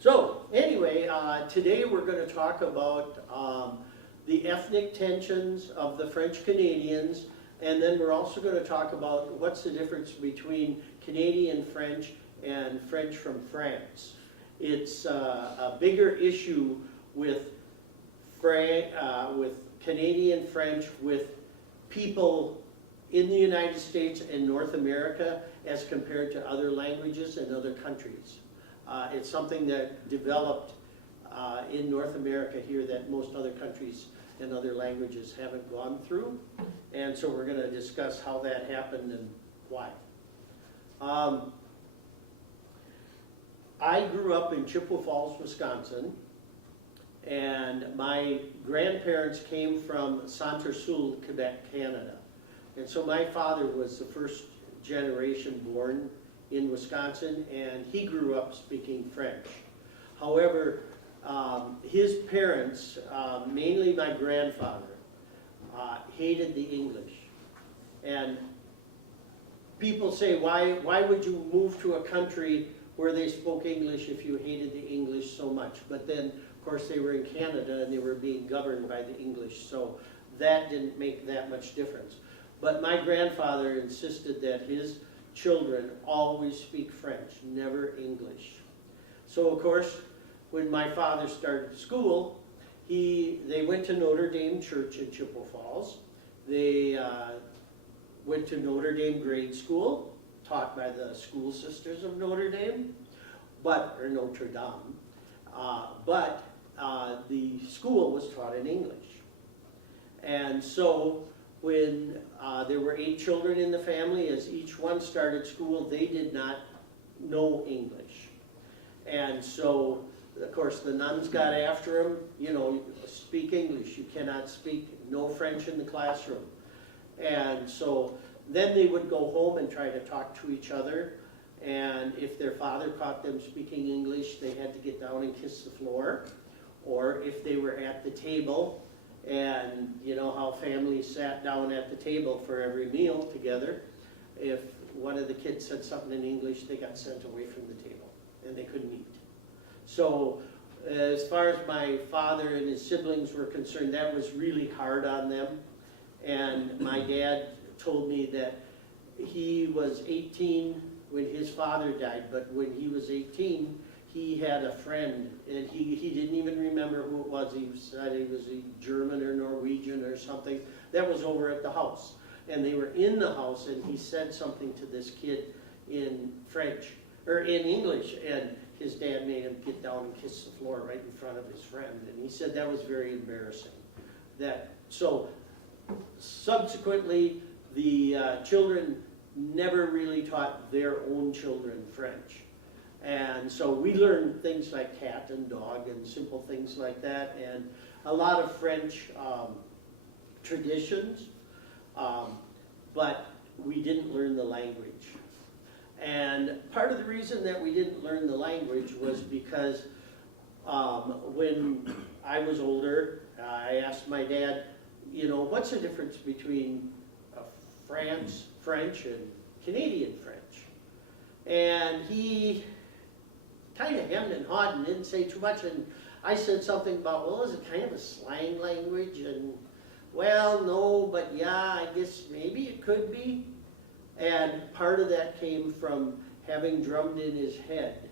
So anyway, today we're going to talk about the ethnic tensions of the French Canadians, and then we're also going to talk about what's the difference between Canadian French and French from France. It's a bigger issue with Canadian French with people in the United States and North America as compared to other languages and other countries. It's something that developed in North America here that most other countries and other languages haven't gone through. And so we're going to discuss how that happened and why. I grew up in Chippewa Falls, Wisconsin, and my grandparents came from Centre-Sul, Quebec, Canada. And so my father was the first generation born in Wisconsin, and he grew up speaking French. However, his parents, mainly my grandfather, hated the English. And people say, why would you move to a country where they spoke English if you hated the English so much? But then, of course, they were in Canada and they were being governed by the English, so that didn't make that much difference. But my grandfather insisted that his children always speak French, never English. So, of course, when my father started school, they went to Notre Dame Church in Chippewa Falls. They went to Notre Dame grade school, taught by the school sisters of Notre Dame, or Notre Dame. But the school was taught in English. And so when there were 8 children in the family, as each one started school, they did not know English. And so, of course, the nuns got after them, you know, speak English, you cannot speak, no French in the classroom. And so then they would go home and try to talk to each other, and if their father caught them speaking English, they had to get down and kiss the floor. Or if they were at the table, and you know how families sat down at the table for every meal together, if one of the kids said something in English, they got sent away from the table, and they couldn't eat. So as far as my father and his siblings were concerned, that was really hard on them. And my dad told me that he was 18 when his father died, but when he was 18, he had a friend, and he didn't even remember who it was. He said he was a German or Norwegian or something. That was over at the house. And they were in the house, and he said something to this kid in French, or in English, and his dad made him get down and kiss the floor right in front of his friend. And he said that was very embarrassing. So subsequently, the children never really taught their own children French. And so we learned things like cat and dog and simple things like that, and a lot of French traditions, but we didn't learn the language. And part of the reason that we didn't learn the language was because when I was older, I asked my dad, you know, what's the difference between French and Canadian French? And he kind of hemmed and hawed and didn't say too much, and I said something about, well, is it kind of a slang language? And, well, no, but yeah, I guess maybe it could be. And part of that came from having drummed in his head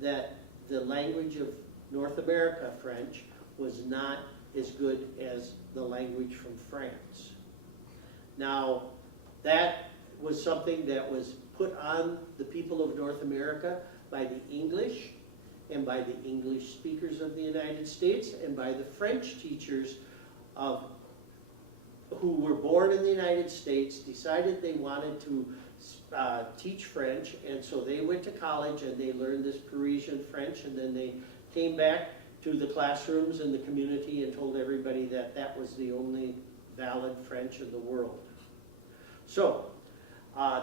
that the language of North America French was not as good as the language from France. Now, that was something that was put on the people of North America by the English and by the English speakers of the United States and by the French teachers who were born in the United States, decided they wanted to teach French, and so they went to college and they learned this Parisian French, and then they came back to the classrooms and the community and told everybody that that was the only valid French in the world. So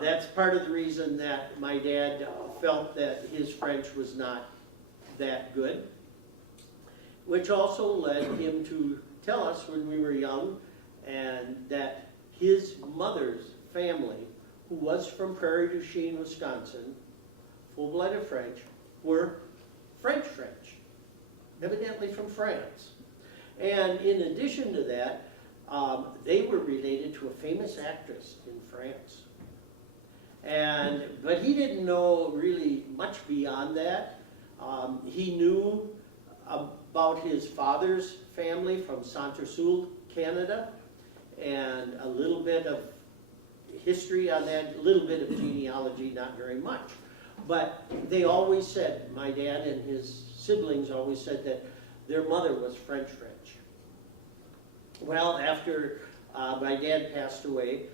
that's part of the reason that my dad felt that his French was not that good, which also led him to tell us when we were young, and that his mother's family, who was from Prairie du Chien, Wisconsin, full-blooded French, were French, evidently from France. And in addition to that, they were related to a famous actress in France. But he didn't know really much beyond that. He knew about his father's family from Centre-Sul, Canada, and a little bit of history on that, a little bit of genealogy, not very much. But they always said, my dad and his siblings always said that their mother was French. Well, after my dad passed away,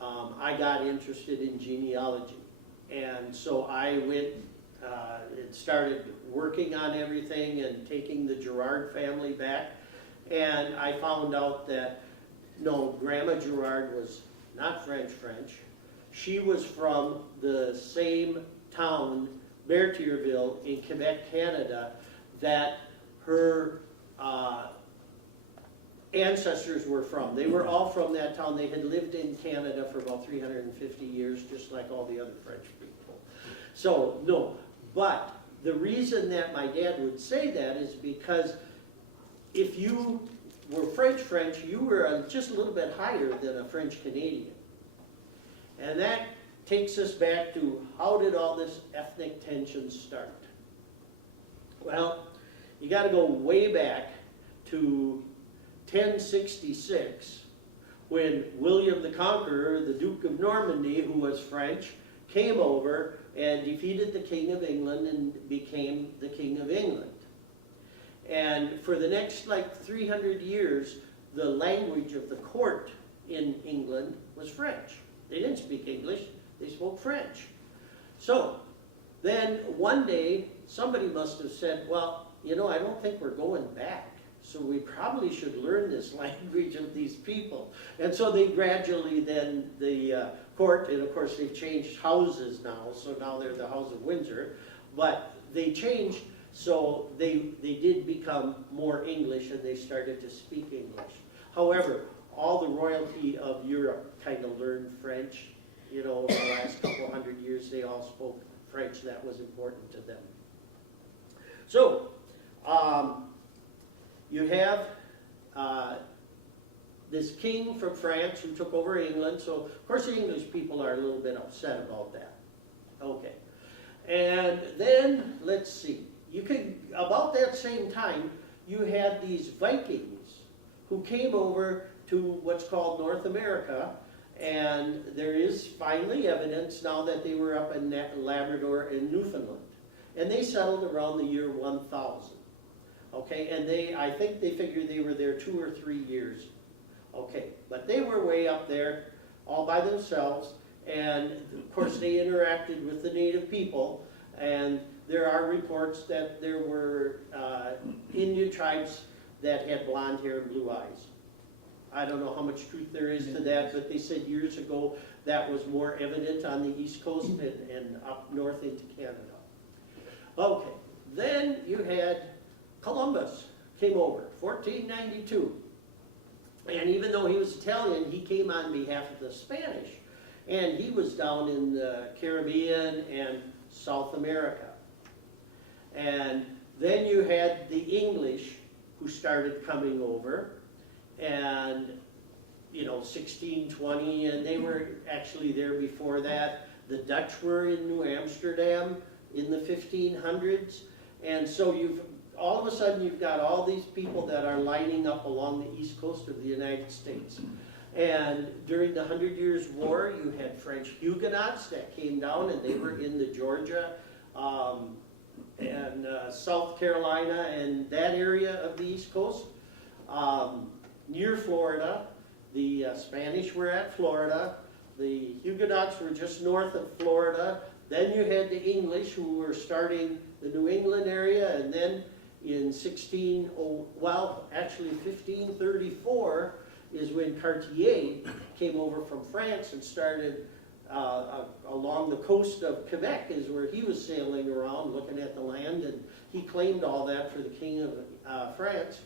I got interested in genealogy. And so I went and started working on everything and taking the Girard family back. And I found out that, no, Grandma Girard was not French. She was from the same town, Berthierville, in Quebec, Canada, that her ancestors were from. They were all from that town. They had lived in Canada for about 350 years, just like all the other French people. So, no. But the reason that my dad would say that is because if you were French, you were just a little bit higher than a French Canadian. And that takes us back to, how did all this ethnic tension start? Well, you got to go way back to 1066, when William the Conqueror, the Duke of Normandy, who was French, came over and defeated the King of England and became the King of England. And for the next 300 years, the language of the court in England was French. They didn't speak English, they spoke French. So then one day, somebody must have said, well, I don't think we're going back. So we probably should learn this language of these people. And so they gradually then, the court, and of course they've changed houses now, so now they're the House of Windsor, but they changed, so they did become more English and they started to speak English. However, all the royalty of Europe kind of learned French. Over the last couple hundred years they all spoke French. That was important to them. So, you have this king from France who took over England. So, of course, the English people are a little bit upset about that. Okay. And then, let's see. About that same time, you had these Vikings who came over to what's called North America. And there is finally evidence now that they were up in Labrador and Newfoundland. And they settled around the year 1000. Okay, and I think they figured they were there 2 or 3 years. Okay, but they were way up there all by themselves, and of course they interacted with the native people, and there are reports that there were Indian tribes that had blonde hair and blue eyes. I don't know how much truth there is to that, but they said years ago that was more evident on the East Coast and up north into Canada. Okay, then you had Columbus came over, 1492. And even though he was Italian, he came on behalf of the Spanish. And he was down in the Caribbean and South America. And then you had the English who started coming over. And, 1620, and they were actually there before that. The Dutch were in New Amsterdam in the 1500s. And so all of a sudden you've got all these people that are lining up along the east coast of the United States. And during the 100 Years' War, you had French Huguenots that came down, and they were in the Georgia and South Carolina and that area of the east coast. Near Florida, the Spanish were at Florida. The Huguenots were just north of Florida. Then you had the English who were starting the New England area, and then in 1534 is when Cartier came over from France and started along the coast of Quebec, is where he was sailing around looking at the land, and he claimed all that for the King of France.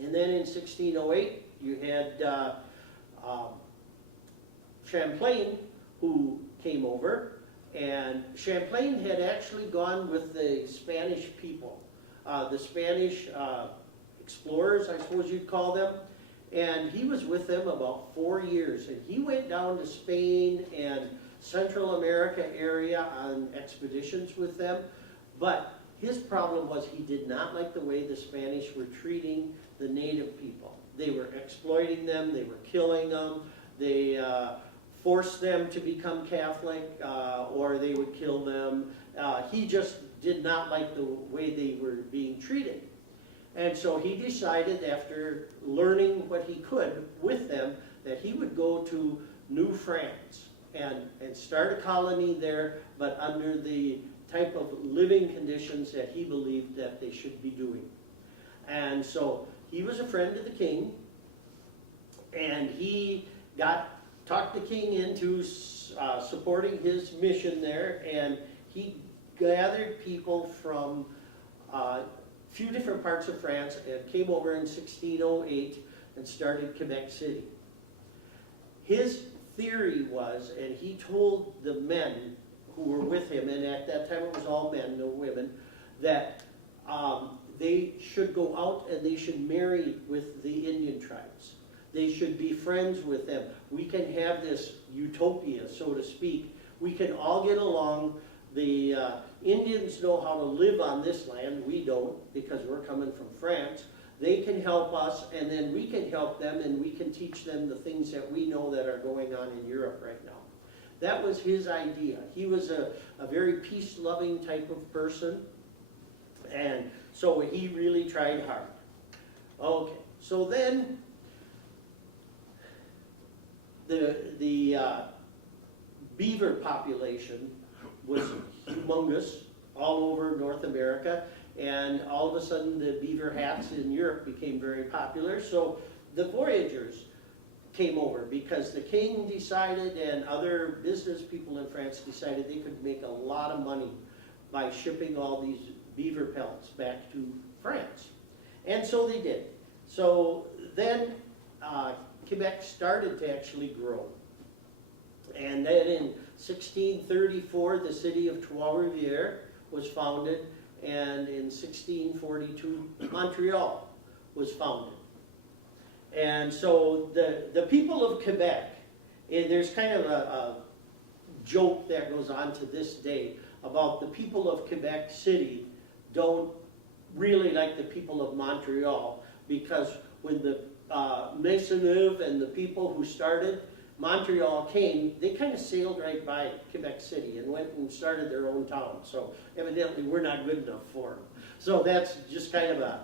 And then in 1608 you had Champlain who came over. And Champlain had actually gone with the Spanish people, the Spanish explorers, I suppose you'd call them. And he was with them about 4 years. And he went down to Spain and Central America area on expeditions with them. But his problem was he did not like the way the Spanish were treating the native people. They were exploiting them, they were killing them, they forced them to become Catholic, or they would kill them. He just did not like the way they were being treated. And so he decided, after learning what he could with them, that he would go to New France and start a colony there, but under the type of living conditions that he believed that they should be doing. And so he was a friend of the king, and he talked the king into supporting his mission there, and he gathered people from a few different parts of France and came over in 1608 and started Quebec City. His theory was, and he told the men who were with him, and at that time it was all men, no women, that they should go out and they should marry with the Indian tribes. They should be friends with them. We can have this utopia, so to speak. We can all get along. The Indians know how to live on this land. We don't, because we're coming from France. They can help us, and then we can help them, and we can teach them the things that we know that are going on in Europe right now. That was his idea. He was a very peace-loving type of person, and so he really tried hard. Okay, so then the beaver population was humongous all over North America, and all of a sudden the beaver hats in Europe became very popular. So the voyagers came over because the king decided, and other business people in France decided, they could make a lot of money by shipping all these beaver pelts back to France. And so they did. So then Quebec started to actually grow. And then in 1634, the city of Trois-Rivières was founded, and in 1642, Montreal was founded. And so the people of Quebec, there's kind of a joke that goes on to this day about the people of Quebec City don't really like the people of Montreal, because when the Maisonneuve and the people who started Montreal came, they kind of sailed right by Quebec City and went and started their own town. So evidently we're not good enough for them. So that's just kind of a,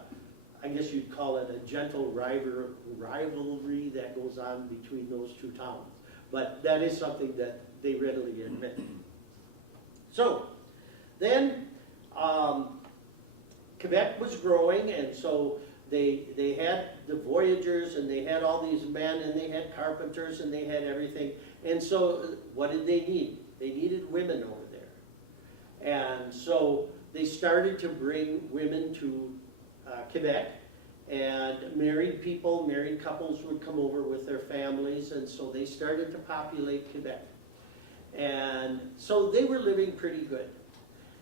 I guess you'd call it a gentle rivalry that goes on between those two towns. But that is something that they readily admit. So then Quebec was growing, and so they had the voyagers, and they had all these men, and they had carpenters, and they had everything. And so what did they need? They needed women over there. And so they started to bring women to Quebec, and married couples would come over with their families, and so they started to populate Quebec. And so they were living pretty good.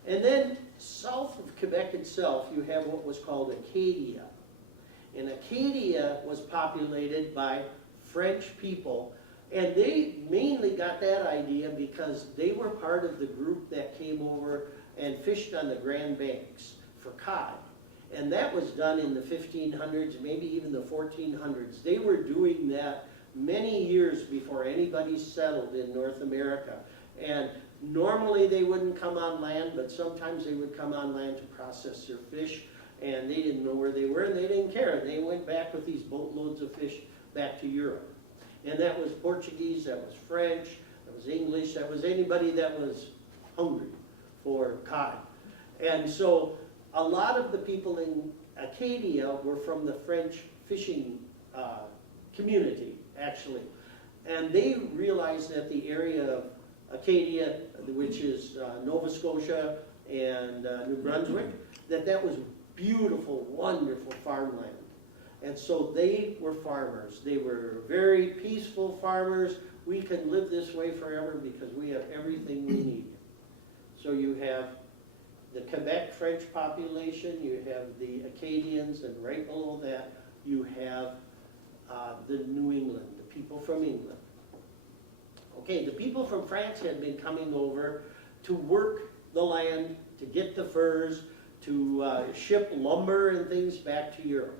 And then south of Quebec itself, you have what was called Acadia. And Acadia was populated by French people, and they mainly got that idea because they were part of the group that came over and fished on the Grand Banks for cod. And that was done in the 1500s, maybe even the 1400s. They were doing that many years before anybody settled in North America. And normally they wouldn't come on land, but sometimes they would come on land to process their fish. And they didn't know where they were, and they didn't care. They went back with these boatloads of fish back to Europe. And that was Portuguese, that was French, that was English, that was anybody that was hungry for cod. And so a lot of the people in Acadia were from the French fishing community, actually. And they realized that the area of Acadia, which is Nova Scotia and New Brunswick, that was beautiful, wonderful farmland. And so they were farmers. They were very peaceful farmers. We can live this way forever because we have everything we need. have the Quebec French population, you have the Acadians, and right below that you have the New England, the people from England. Okay, the people from France had been coming over to work the land, to get the furs, to ship lumber and things back to Europe.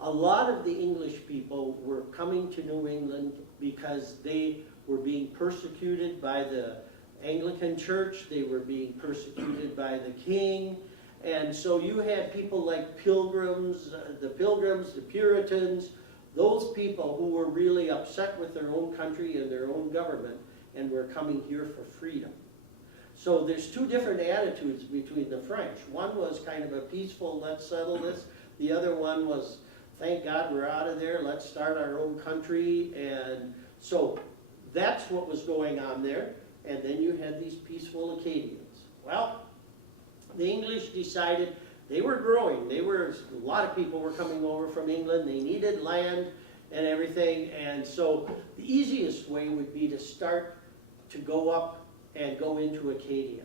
A lot of the English people were coming to New England because they were being persecuted by the Anglican Church, they were being persecuted by the king, and so you had people like Pilgrims, the Puritans, those people who were really upset with their own country and their own government and were coming here for freedom. So there's two different attitudes between the French. One was kind of a peaceful, let's settle this. The other one was, thank God we're out of there, let's start our own country. And so that's what was going on there. And then you had these peaceful Acadians. Well, the English decided they were growing. A lot of people were coming over from England. They needed land and everything. And so the easiest way would be to start to go up and go into Acadia.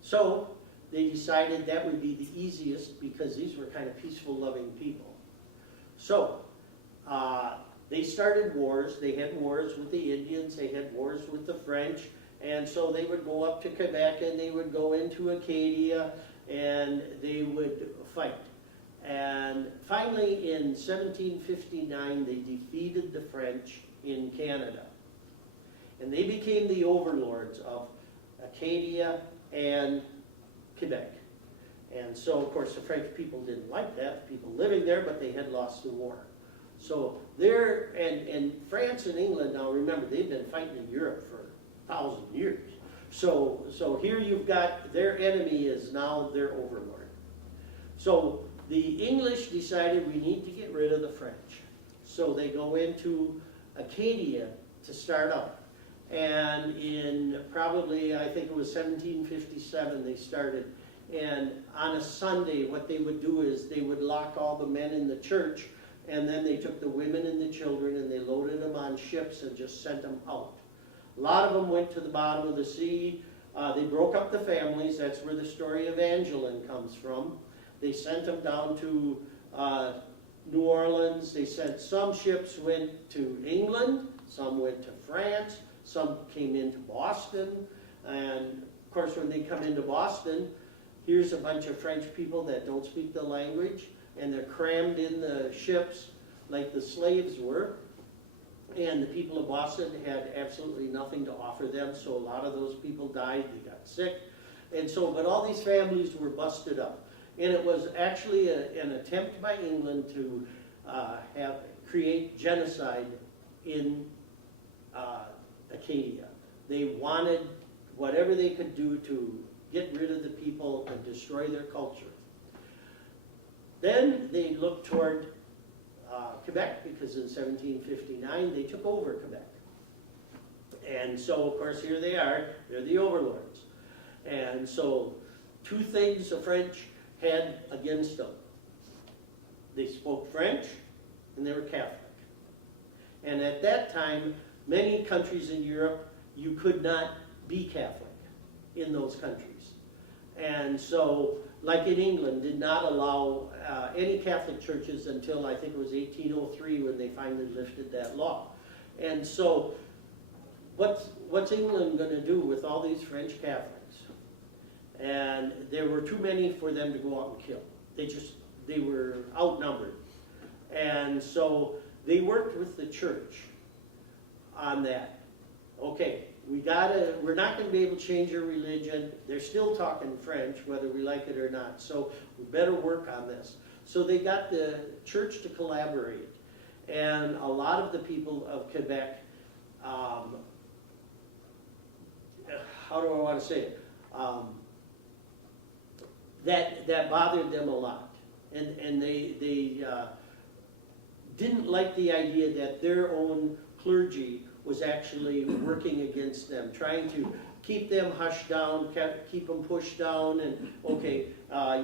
So they decided that would be the easiest because these were kind of peaceful, loving people. So they started wars. They had wars with the Indians. They had wars with the French. And so they would go up to Quebec and they would go into Acadia and they would fight. And finally in 1759 they defeated the French in Canada. And they became the overlords of Acadia and Quebec. And so, of course, the French people didn't like that, the people living there, but they had lost the war. So there, and France and England, now remember, they've been fighting in Europe for 1,000 years. So here you've got their enemy is now their overlord. So the English decided we need to get rid of the French. So they go into Acadia to start out. And in probably, I think it was 1757 they started. And on a Sunday, what they would do is they would lock all the men in the church, and then they took the women and the children and they loaded them on ships and just sent them out. A lot of them went to the bottom of the sea. They broke up the families. That's where the story of Angeline comes from. They sent them down to New Orleans. They sent some ships went to England, some went to France, some came into Boston. And of course, when they come into Boston, here's a bunch of French people that don't speak the language, and they're crammed in the ships like the slaves were. And the people of Boston had absolutely nothing to offer them, so a lot of those people died, they got sick. And so, but all these families were busted up. And it was actually an attempt by England to create genocide in Acadia. They wanted whatever they could do to get rid of the people and destroy their culture. Then they looked toward Quebec, because in 1759 they took over Quebec. And so, of course, here they are, they're the overlords. And so, two things the French had against them. They spoke French, and they were Catholic. And at that time, many countries in Europe, you could not be Catholic in those countries. And so, like in England, did not allow any Catholic churches until I think it was 1803 when they finally lifted that law. And so, what's England going to do with all these French Catholics? And there were too many for them to go out and kill. They were outnumbered. And so they worked with the church on that. Okay, we're not going to be able to change your religion. They're still talking French, whether we like it or not. So we better work on this. So they got the church to collaborate. And a lot of the people of Quebec, how do I want to say it? That bothered them a lot. And they didn't like the idea that their own clergy was actually working against them, trying to keep them hushed down, keep them pushed down, and okay,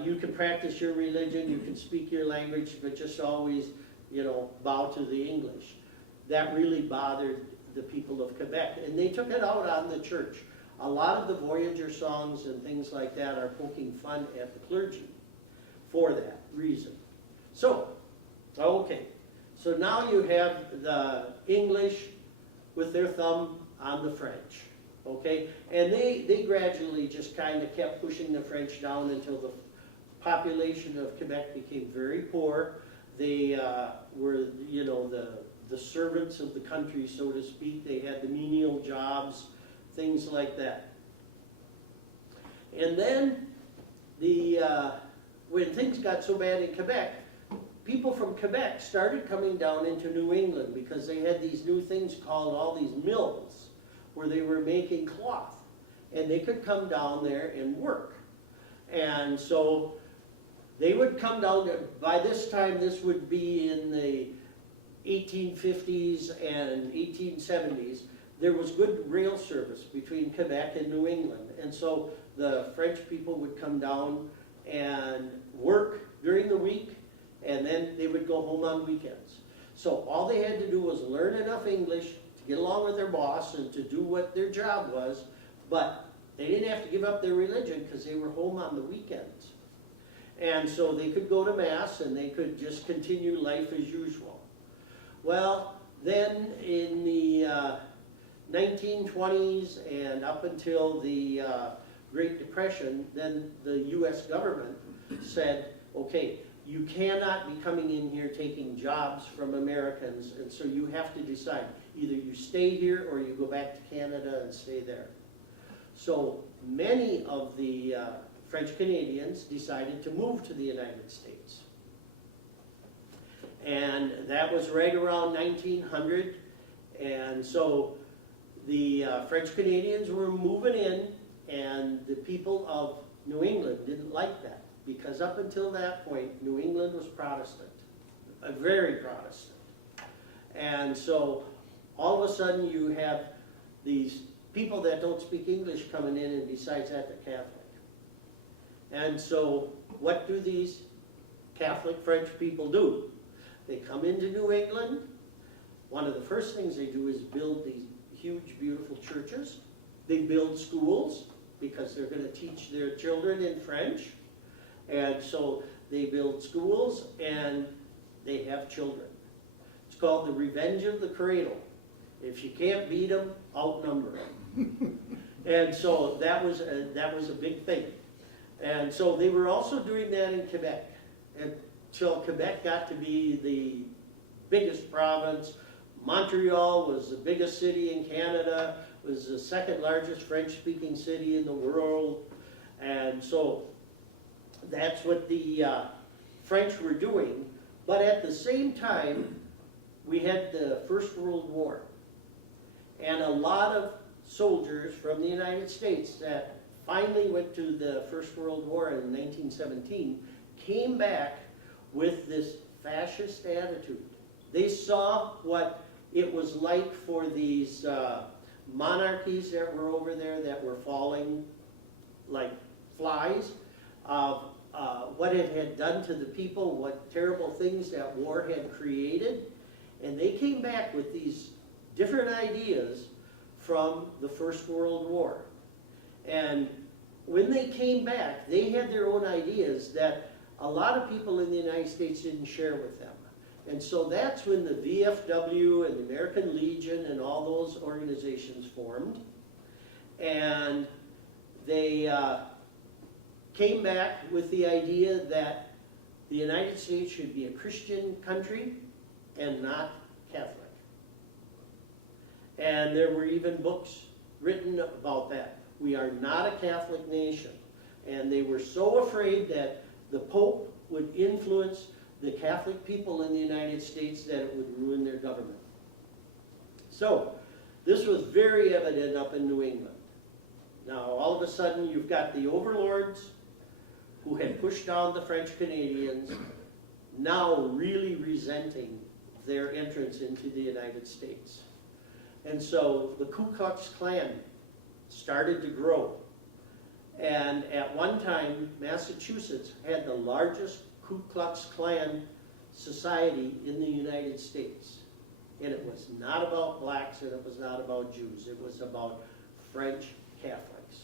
you can practice your religion, you can speak your language, but just always, bow to the English. That really bothered the people of Quebec, and they took it out on the church. a lot of the Voyager songs and things like that are poking fun at the clergy for that reason. So, okay, so now you have the English with their thumb on the French, okay? And they gradually just kind of kept pushing the French down until the population of Quebec became very poor. They were, you know, the servants of the country, so to speak. They had the menial jobs, things like that. And then when things got so bad in Quebec, people from Quebec started coming down into New England because they had these new things called all these mills where they were making cloth. And they could come down there and work. And so they would come down there. By this time, this would be in the 1850s and 1870s. There was good rail service between Quebec and New England. And so the French people would come down and work during the week, and then they would go home on weekends. So all they had to do was learn enough English to get along with their boss and to do what their job was, but they didn't have to give up their religion because they were home on the weekends. And so they could go to Mass and they could just continue life as usual. Well, then in the 1920s and up until the Great Depression, then the U.S. government said, okay, you cannot be coming in here taking jobs from Americans, and so you have to decide. Either you stay here or you go back to Canada and stay there. So many of the French Canadians decided to move to the United States. And that was right around 1900. And so the French Canadians were moving in, and the people of New England didn't like that, because up until that point, New England was Protestant, very Protestant. And so all of a sudden you have these people that don't speak English coming in, and besides that, they're Catholic. And so what do these Catholic French people do? They come into New England. One of the first things they do is build these huge, beautiful churches. They build schools because they're going to teach their children in French. And so they build schools and they have children. It's called the Revenge of the Cradle. If you can't beat them, outnumber them. And so that was a big thing. And so they were also doing that in Quebec until Quebec got to be the biggest province. Montreal was the biggest city in Canada, was the second largest French-speaking city in the world. And so that's what the French were doing. But at the same time, we had the First World War. And a lot of soldiers from the United States that finally went to the First World War in 1917 came back with this fascist attitude. They saw what it was like for these monarchies that were over there that were falling like flies, what it had done to the people, what terrible things that war had created. And they came back with these different ideas from the First World War. And when they came back, they had their own ideas that a lot of people in the United States didn't share with them. And so that's when the VFW and the American Legion and all those organizations formed. And they came back with the idea that the United States should be a Christian country and not Catholic. And there were even books written about that. We are not a Catholic nation. And they were so afraid that the Pope would influence the Catholic people in the United States that it would ruin their government. So this was very evident up in New England. Now all of a sudden you've got the overlords who had pushed down the French Canadians now really resenting their entrance into the United States. And so the Ku Klux Klan started to grow. And at one time, Massachusetts had the largest Ku Klux Klan society in the United States. And it was not about blacks and it was not about Jews. It was about French Catholics.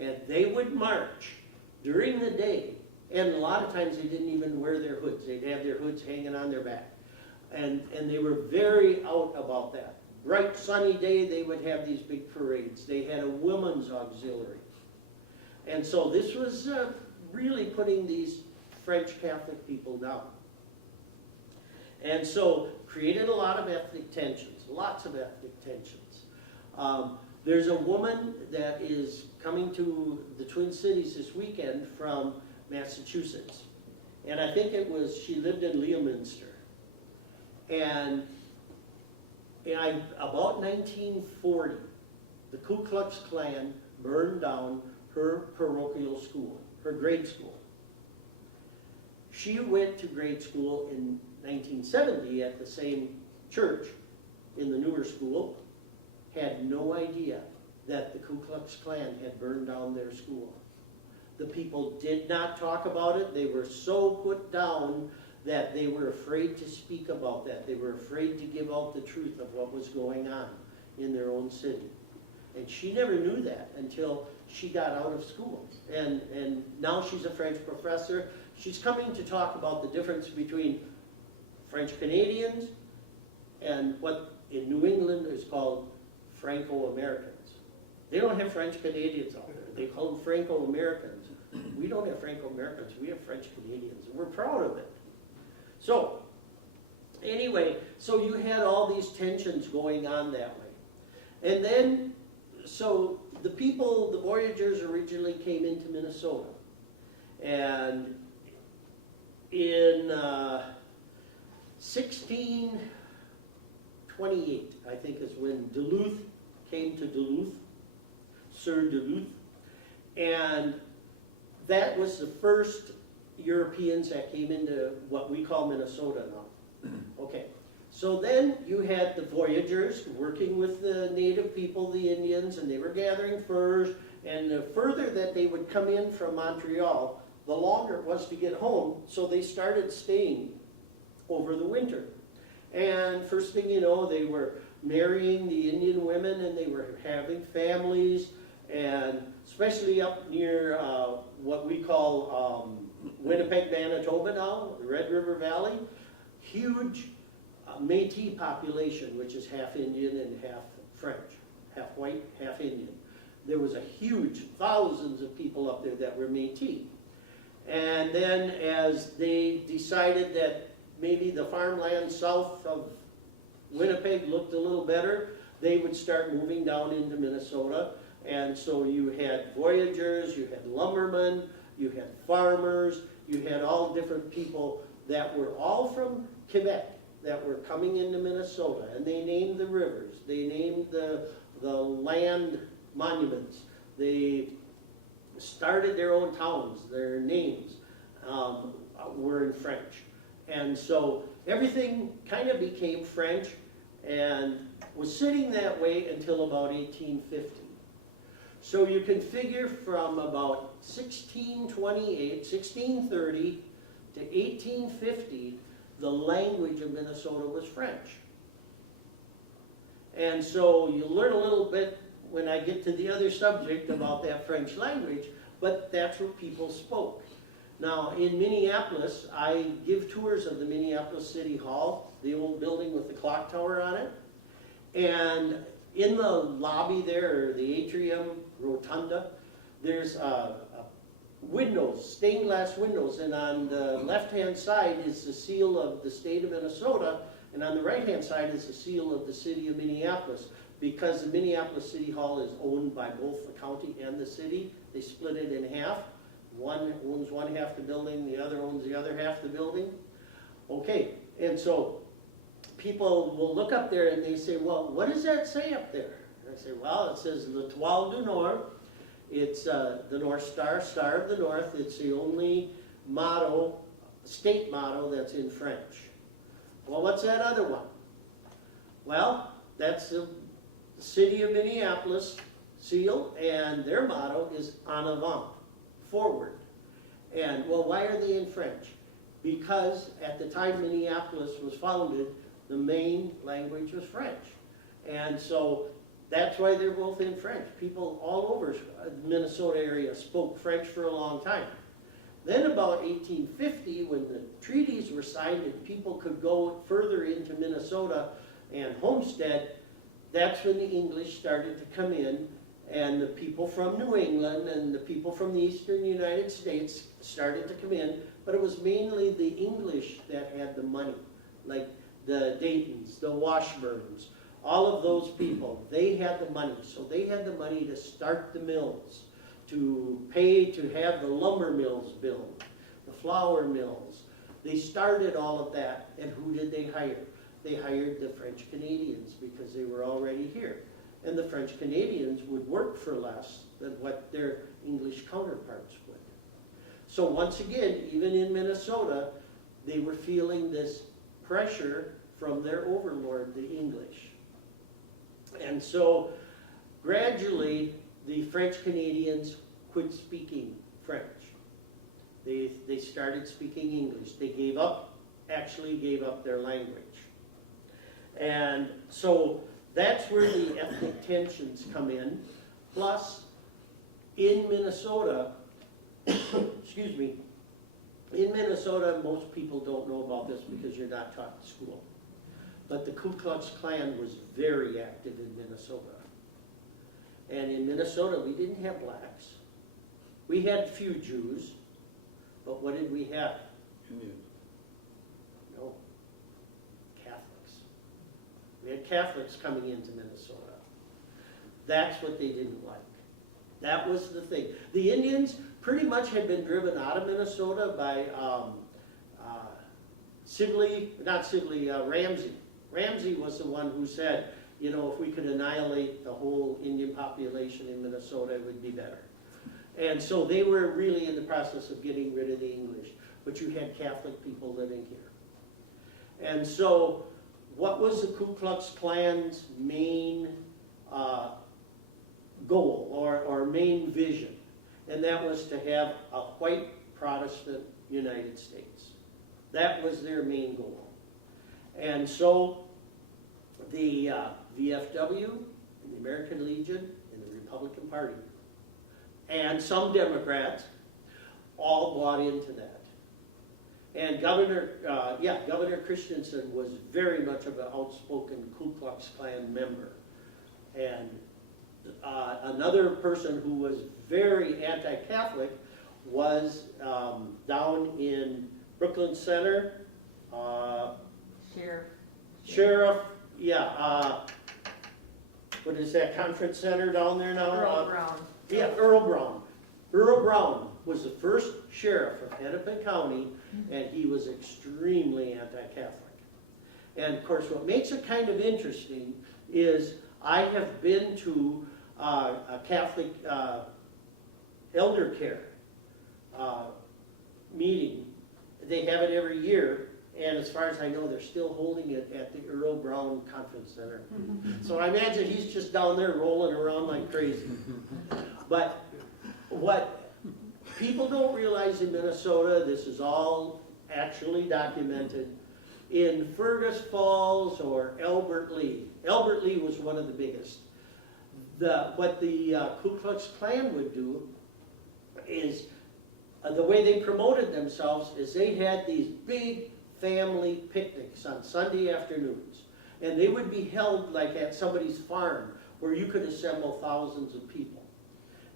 And they would march during the day, and a lot of times they didn't even wear their hoods. They'd have their hoods hanging on their back. And they were very out about that. Bright sunny day, they would have these big parades. They had a women's auxiliary. And so this was really putting these French Catholic people down. And so created a lot of ethnic tensions, lots of ethnic tensions. There's a woman that is coming to the Twin Cities this weekend from Massachusetts. And I think she lived in Leominster. And about 1940, the Ku Klux Klan burned down her parochial school, her grade school. She went to grade school in 1970 at the same church in the newer school, had no idea that the Ku Klux Klan had burned down their school. The people did not talk about it. They were so put down that they were afraid to speak about that. They were afraid to give out the truth of what was going on in their own city. And she never knew that until she got out of school. And now she's a French professor. She's coming to talk about the difference between French Canadians and what in New England is called Franco-Americans. They don't have French Canadians out there. They call them Franco-Americans. We don't have Franco-Americans. We have French Canadians, and we're proud of it. So, anyway, so you had all these tensions going on that way. And then, so the voyagers originally came into Minnesota. And in 1628, I think is when Duluth came to Duluth, Sir Duluth. And that was the first Europeans that came into what we call Minnesota now. Okay, so then you had the voyagers working with the native people, the Indians, and they were gathering furs, and the further that they would come in from Montreal, the longer it was to get home, so they started staying over the winter. And first thing you know, they were marrying the Indian women, and they were having families, and especially up near what we call Winnipeg, Manitoba now, the Red River Valley, huge Métis population, which is half Indian and half French, half white, half Indian. There was a huge, thousands of people up there that were Métis. And then as they decided that maybe the farmland south of Winnipeg looked a little better, they would start moving down into Minnesota. And so you had voyagers, you had lumbermen, you had farmers, you had all different people that were all from Quebec that were coming into Minnesota. And they named the rivers, they named the land monuments, they started their own towns, their names were in French. And so everything kind of became French and was sitting that way until about 1850. So you can figure from about 1628, 1630 to 1850, the language of Minnesota was French. And so you learn a little bit when I get to the other subject about that French language, but that's what people spoke. Now in Minneapolis, I give tours of the Minneapolis City Hall, the old building with the clock tower on it. And in the lobby there, or the atrium, rotunda, there's windows, stained glass windows, and on the left-hand side is the seal of the state of Minnesota, and on the right-hand side is the seal of the city of Minneapolis. Because the Minneapolis City Hall is owned by both the county and the city, they split it in half. One owns one half the building, the other owns the other half the building. Okay, and so people will look up there and they say, well, what does that say up there? And I say, well, it says L'Étoile du Nord. It's the North Star, Star of the North. It's the only motto, state motto that's in French. Well, what's that other one? Well, that's the city of Minneapolis seal, and their motto is en avant, forward. And, well, why are they in French? Because at the time Minneapolis was founded, the main language was French. And so That's why they're both in French. People all over the Minnesota area spoke French for a long time. Then about 1850, when the treaties were signed and people could go further into Minnesota and homestead, that's when the English started to come in, and the people from New England and the people from the eastern United States started to come in, but it was mainly the English that had the money, like the Daytons, the Washburns, all of those people. They had the money, so they had the money to start the mills, to pay to have the lumber mills built, the flour mills. They started all of that, and who did they hire? They hired the French Canadians because they were already here. And the French Canadians would work for less than what their English counterparts would. So once again, even in Minnesota, they were feeling this pressure from their overlord, the English. And so gradually, the French Canadians quit speaking French. They started speaking English. They actually gave up their language. And so that's where the ethnic tensions come in. Plus, in Minnesota, excuse me, in Minnesota, most people don't know about this because you're not taught in school. But the Ku Klux Klan was very active in Minnesota. And in Minnesota, we didn't have blacks. We had few Jews, but what did we have? Indians. No. Catholics. We had Catholics coming into Minnesota. That's what they didn't like. That was the thing. The Indians pretty much had been driven out of Minnesota by Ramsey. Ramsey was the one who said, you know, if we could annihilate the whole Indian population in Minnesota, it would be better. And so they were really in the process of getting rid of the English. But you had Catholic people living here. And so what was the Ku Klux Klan's main goal or main vision? And that was to have a white Protestant United States. That was their main goal. And so the VFW, and the American Legion, and the Republican Party, and some Democrats all bought into that. And Governor Christensen was very much of an outspoken Ku Klux Klan member. And another person who was very anti-Catholic was down in Brooklyn Center. Sheriff, yeah. What is that conference center down there now? Earl Brown. Yeah, Earl Brown. Earl Brown was the first sheriff of Hennepin County, and he was extremely anti-Catholic. And of course, what makes it kind of interesting is I have been to a Catholic elder care meeting. They have it every year, and as far as I know, they're still holding it at the Earl Brown Conference Center. So I imagine he's just down there rolling around like crazy. But what people don't realize in Minnesota, this is all actually documented, in Fergus Falls or Albert Lea. Albert Lea was one of the biggest. What the Ku Klux Klan would do is, the way they promoted themselves is they had these big family picnics on Sunday afternoons. And they would be held like at somebody's farm where you could assemble thousands of people.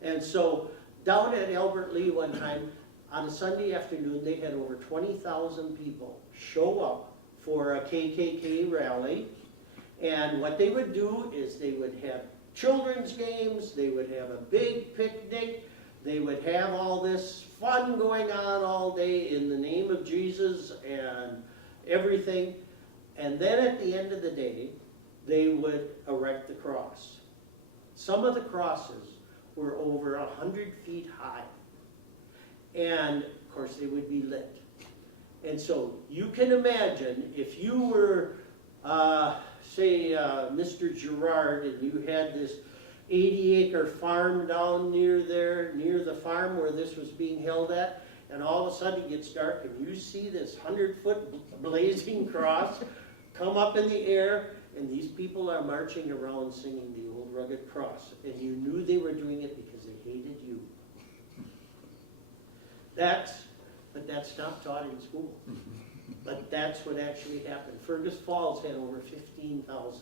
And so down at Albert Lea one time, on a Sunday afternoon, they had over 20,000 people show up for a KKK rally. And what they would do is they would have children's games, they would have a big picnic, they would have all this fun going on all day in the name of Jesus and everything. And then at the end of the day, they would erect the cross. Some of the crosses were over 100 feet high. And of course, they would be lit. And so you can imagine if you were, say, Mr. Girard, and you had this 80-acre farm down near there, near the farm where this was being held at, and all of a sudden it gets dark and you see this 100-foot blazing cross come up in the air, and these people are marching around singing the old rugged cross, and you knew they were doing it because they hated you. But that's not taught in school. But that's what actually happened. Fergus Falls had over 15,000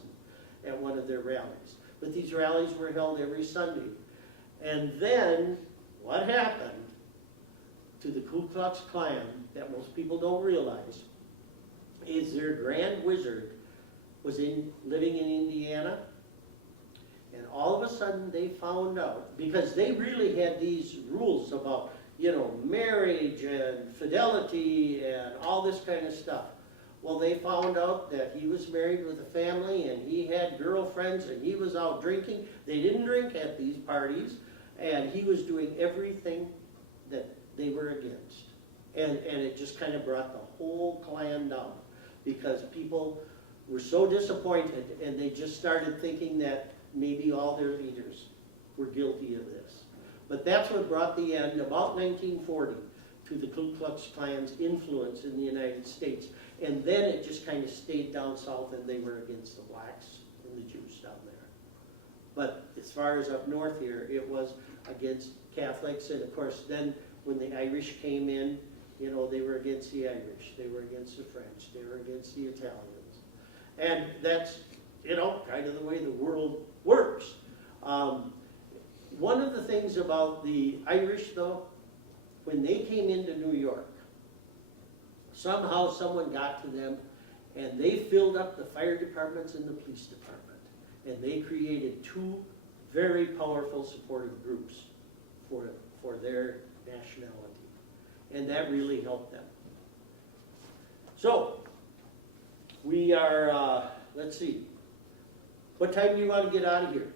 at one of their rallies. But these rallies were held every Sunday. And then, what happened to the Ku Klux Klan that most people don't realize is their grand wizard was living in Indiana, and all of a sudden they found out, because they really had these rules about, marriage and fidelity and all this kind of stuff. Well, they found out that he was married with a family and he had girlfriends and he was out drinking. They didn't drink at these parties, and he was doing everything that they were against. And it just kind of brought the whole Klan down, because people were so disappointed, and they just started thinking that maybe all their leaders were guilty of this. But that's what brought the end, about 1940, to the Ku Klux Klan's influence in the United States. And then it just kind of stayed down south, and they were against the blacks and the Jews down there. But as far as up north here, it was against Catholics, and of course then when the Irish came in, they were against the Irish, they were against the French, they were against the Italians. And that's, kind of the way the world works. One of the things about the Irish, though, when they came into New York, somehow someone got to them, and they filled up the fire departments and the police department. And they created two very powerful supportive groups for their nationality. And that really helped them. So, we are, let's see, what time do you want to get out of here?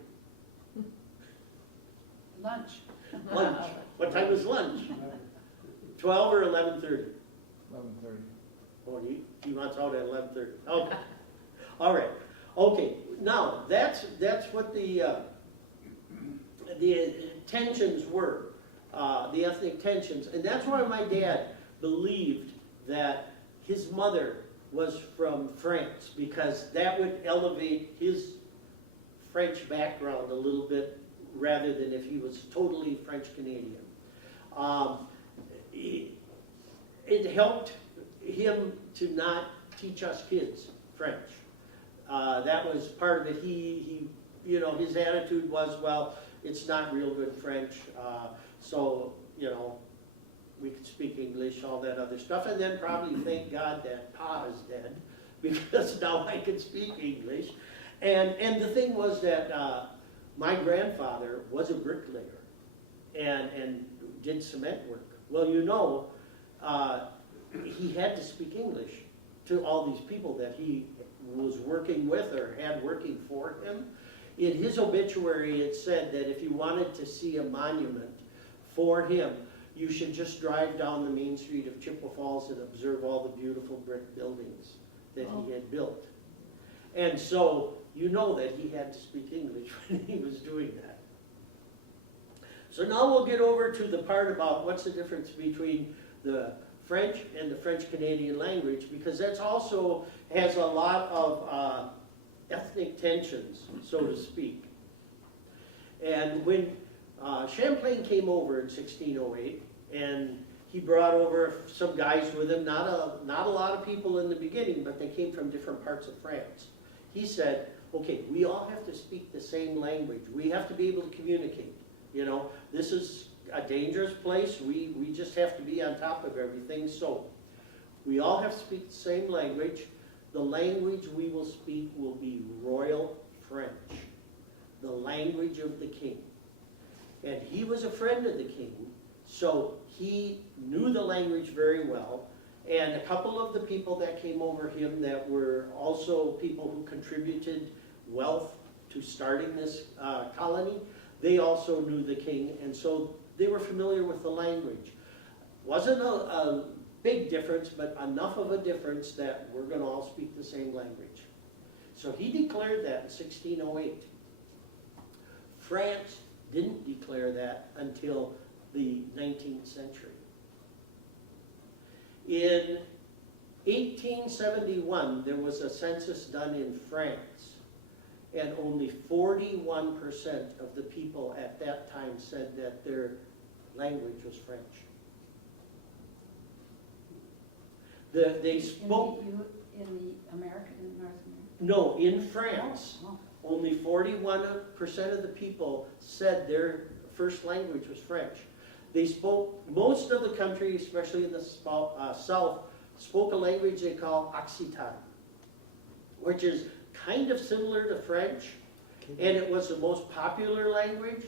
Lunch. Lunch. What time is lunch? 12 or 11:30? 11:30. Oh, he wants out at 11:30. Okay. All right. Okay. Now, that's what the tensions were, the ethnic tensions. And that's why my dad believed that his mother was from France, because that would elevate his French background a little bit, rather than if he was totally French-Canadian. It helped him to not teach us kids French. That was part of it. He his attitude was, well, it's not real good French, so, we could speak English, all that other stuff, and then probably thank God that Pa is dead, because now I can speak English. And the thing was that my grandfather was a bricklayer and did cement work. Well, he had to speak English to all these people that he was working with or had working for him. In his obituary, it said that if you wanted to see a monument for him, you should just drive down the main street of Chippewa Falls and observe all the beautiful brick buildings that he had built. And so, that he had to speak English when he was doing that. So now we'll get over to the part about what's the difference between the French and the French-Canadian language, because that's also has a lot of ethnic tensions, so to speak. And when Champlain came over in 1608, and he brought over some guys with him, not a lot of people in the beginning, but they came from different parts of France. He said, okay, we all have to speak the same language. We have to be able to communicate. This is a dangerous place. We just have to be on top of everything. So we all have to speak the same language. The language we will speak will be Royal French, the language of the king. And he was a friend of the king, so he knew the language very well. And a couple of the people that came over him that were also people who contributed wealth to starting this colony, they also knew the king, and so they were familiar with the language. Wasn't a big difference, but enough of a difference that we're going to all speak the same language. So he declared that in 1608. France didn't declare that until the 19th century. In 1871, there was a census done in France, and only 41% of the people at that time said that their language was French. They spoke... In the America, in North America? No, in France, Oh. only 41% of the people said their first language was French. They spoke, most of the country, especially in the south, spoke a language they call Occitan, which is kind of similar to French, and it was the most popular language,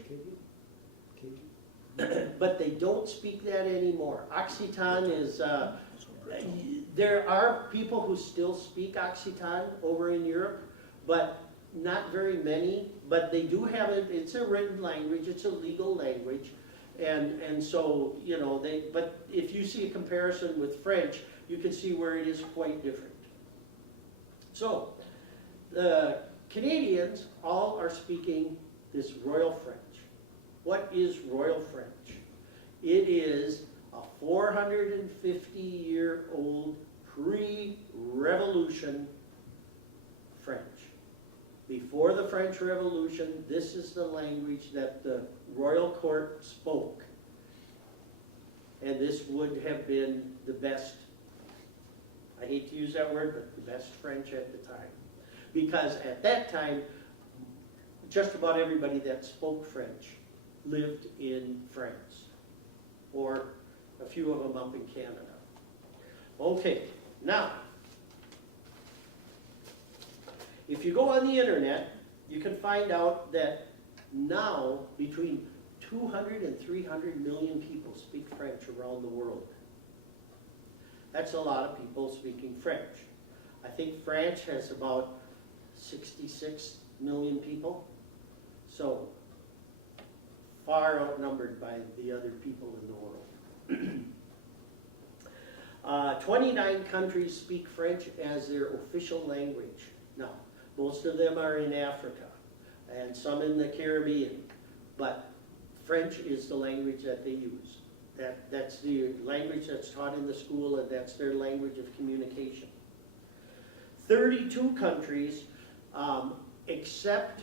but they don't speak that anymore. Occitan is, there are people who still speak Occitan over in Europe, but not very many, but they do have it, it's a written language, it's a legal language, and so, you know, but if you see a comparison with French, you can see where it is quite different. So, the Canadians all are speaking this Royal French. What is Royal French? It is a 450-year-old pre-Revolution French. Before the French Revolution, this is the language that the royal court spoke. And this would have been the best, I hate to use that word, but the best French at the time. Because at that time, just about everybody that spoke French lived in France, or a few of them up in Canada. Okay, now, if you go on the internet, you can find out that now between 200 and 300 million people speak French around the world. That's a lot of people speaking French. I think France has about 66 million people, so far outnumbered by the other people in the world. 29 countries speak French as their official language. Now, most of them are in Africa, and some in the Caribbean, but French is the language that they use. That's the language that's taught in the school, and that's their language of communication. 32 countries accept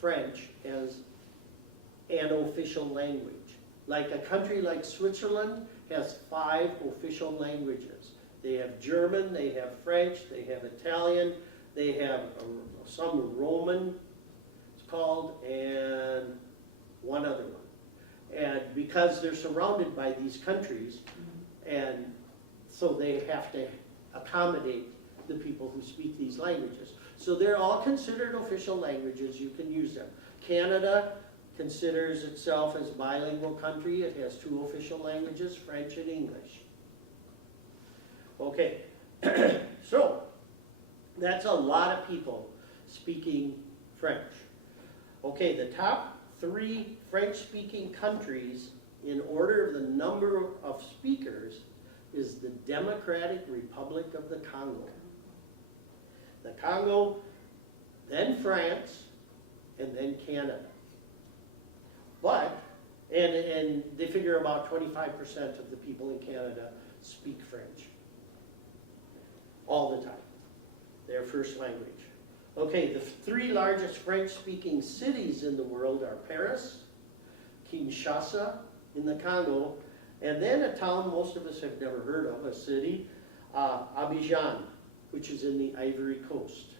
French as an official language. Like a country like Switzerland has 5 official languages. They have German, they have French, they have Italian, they have some Roman, it's called, and one other one. And because they're surrounded by these countries, and so they have to accommodate the people who speak these languages. So they're all considered official languages, you can use them. Canada considers itself as a bilingual country. It has 2 official languages, French and English. Okay, so that's a lot of people speaking French. Okay, the top 3 French-speaking countries in order of the number of speakers is the Democratic Republic of the Congo. The Congo, then France, and then Canada. But, and they figure about 25% of the people in Canada speak French. All the time. Their first language. Okay, the 3 largest French-speaking cities in the world are Paris, Kinshasa in the Congo, and then a town most of us have never heard of, a city, Abidjan, which is in the Ivory Coast.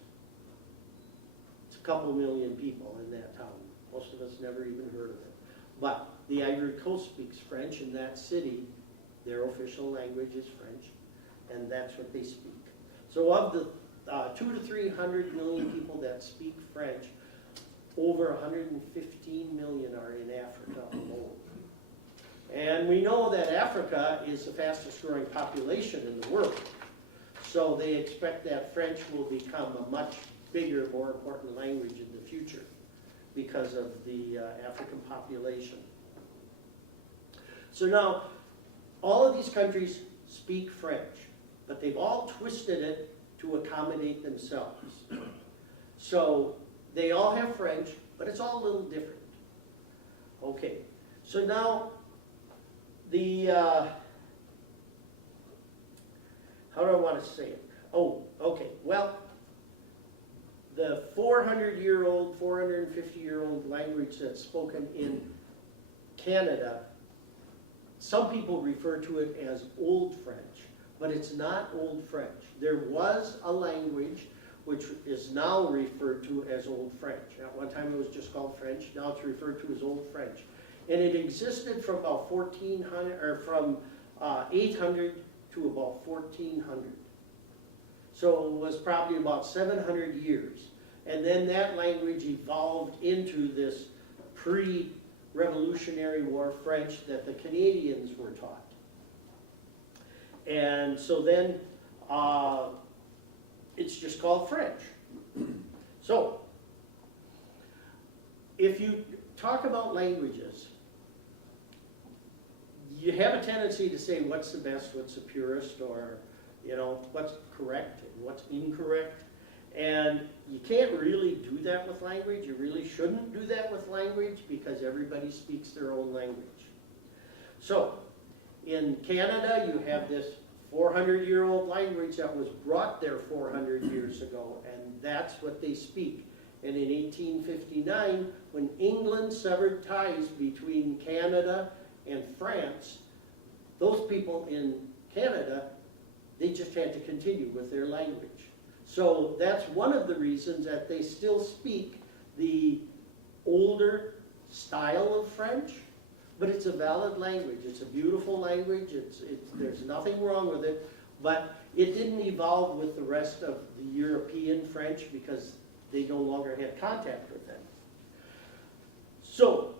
It's a couple million people in that town. Most of us never even heard of it. But the Ivory Coast speaks French. In that city, their official language is French, and that's what they speak. So of the 200 to 300 million people that speak French, over 115 million are in Africa alone. And we know that Africa is the fastest growing population in the world. So they expect that French will become a much bigger, more important language in the future because of the African population. So now, all of these countries speak French, but they've all twisted it to accommodate themselves. So they all have French, but it's all a little different. Okay, so now the, how do I want to say it? Oh, okay, well, the 400-year-old, 450-year-old language that's spoken in Canada, some people refer to it as Old French, but it's not Old French. There was a language which is now referred to as Old French. At one time it was just called French, now it's referred to as Old French. And it existed from about 1400, or from 800 to about 1400. So it was probably about 700 years. And then that language evolved into this pre-Revolutionary War French that the Canadians were taught. And so then it's just called French. So if you talk about languages, you have a tendency to say what's the best, what's the purest, or what's correct and what's incorrect. And you can't really do that with language. You really shouldn't do that with language because everybody speaks their own language. So in Canada, you have this 400-year-old language that was brought there 400 years ago, and that's what they speak. And in 1859, when England severed ties between Canada and France, those people in Canada, they just had to continue with their language. So that's one of the reasons that they still speak the older style of French, but it's a valid language. It's a beautiful language. There's nothing wrong with it, but it didn't evolve with the rest of the European French because they no longer had contact with them. So,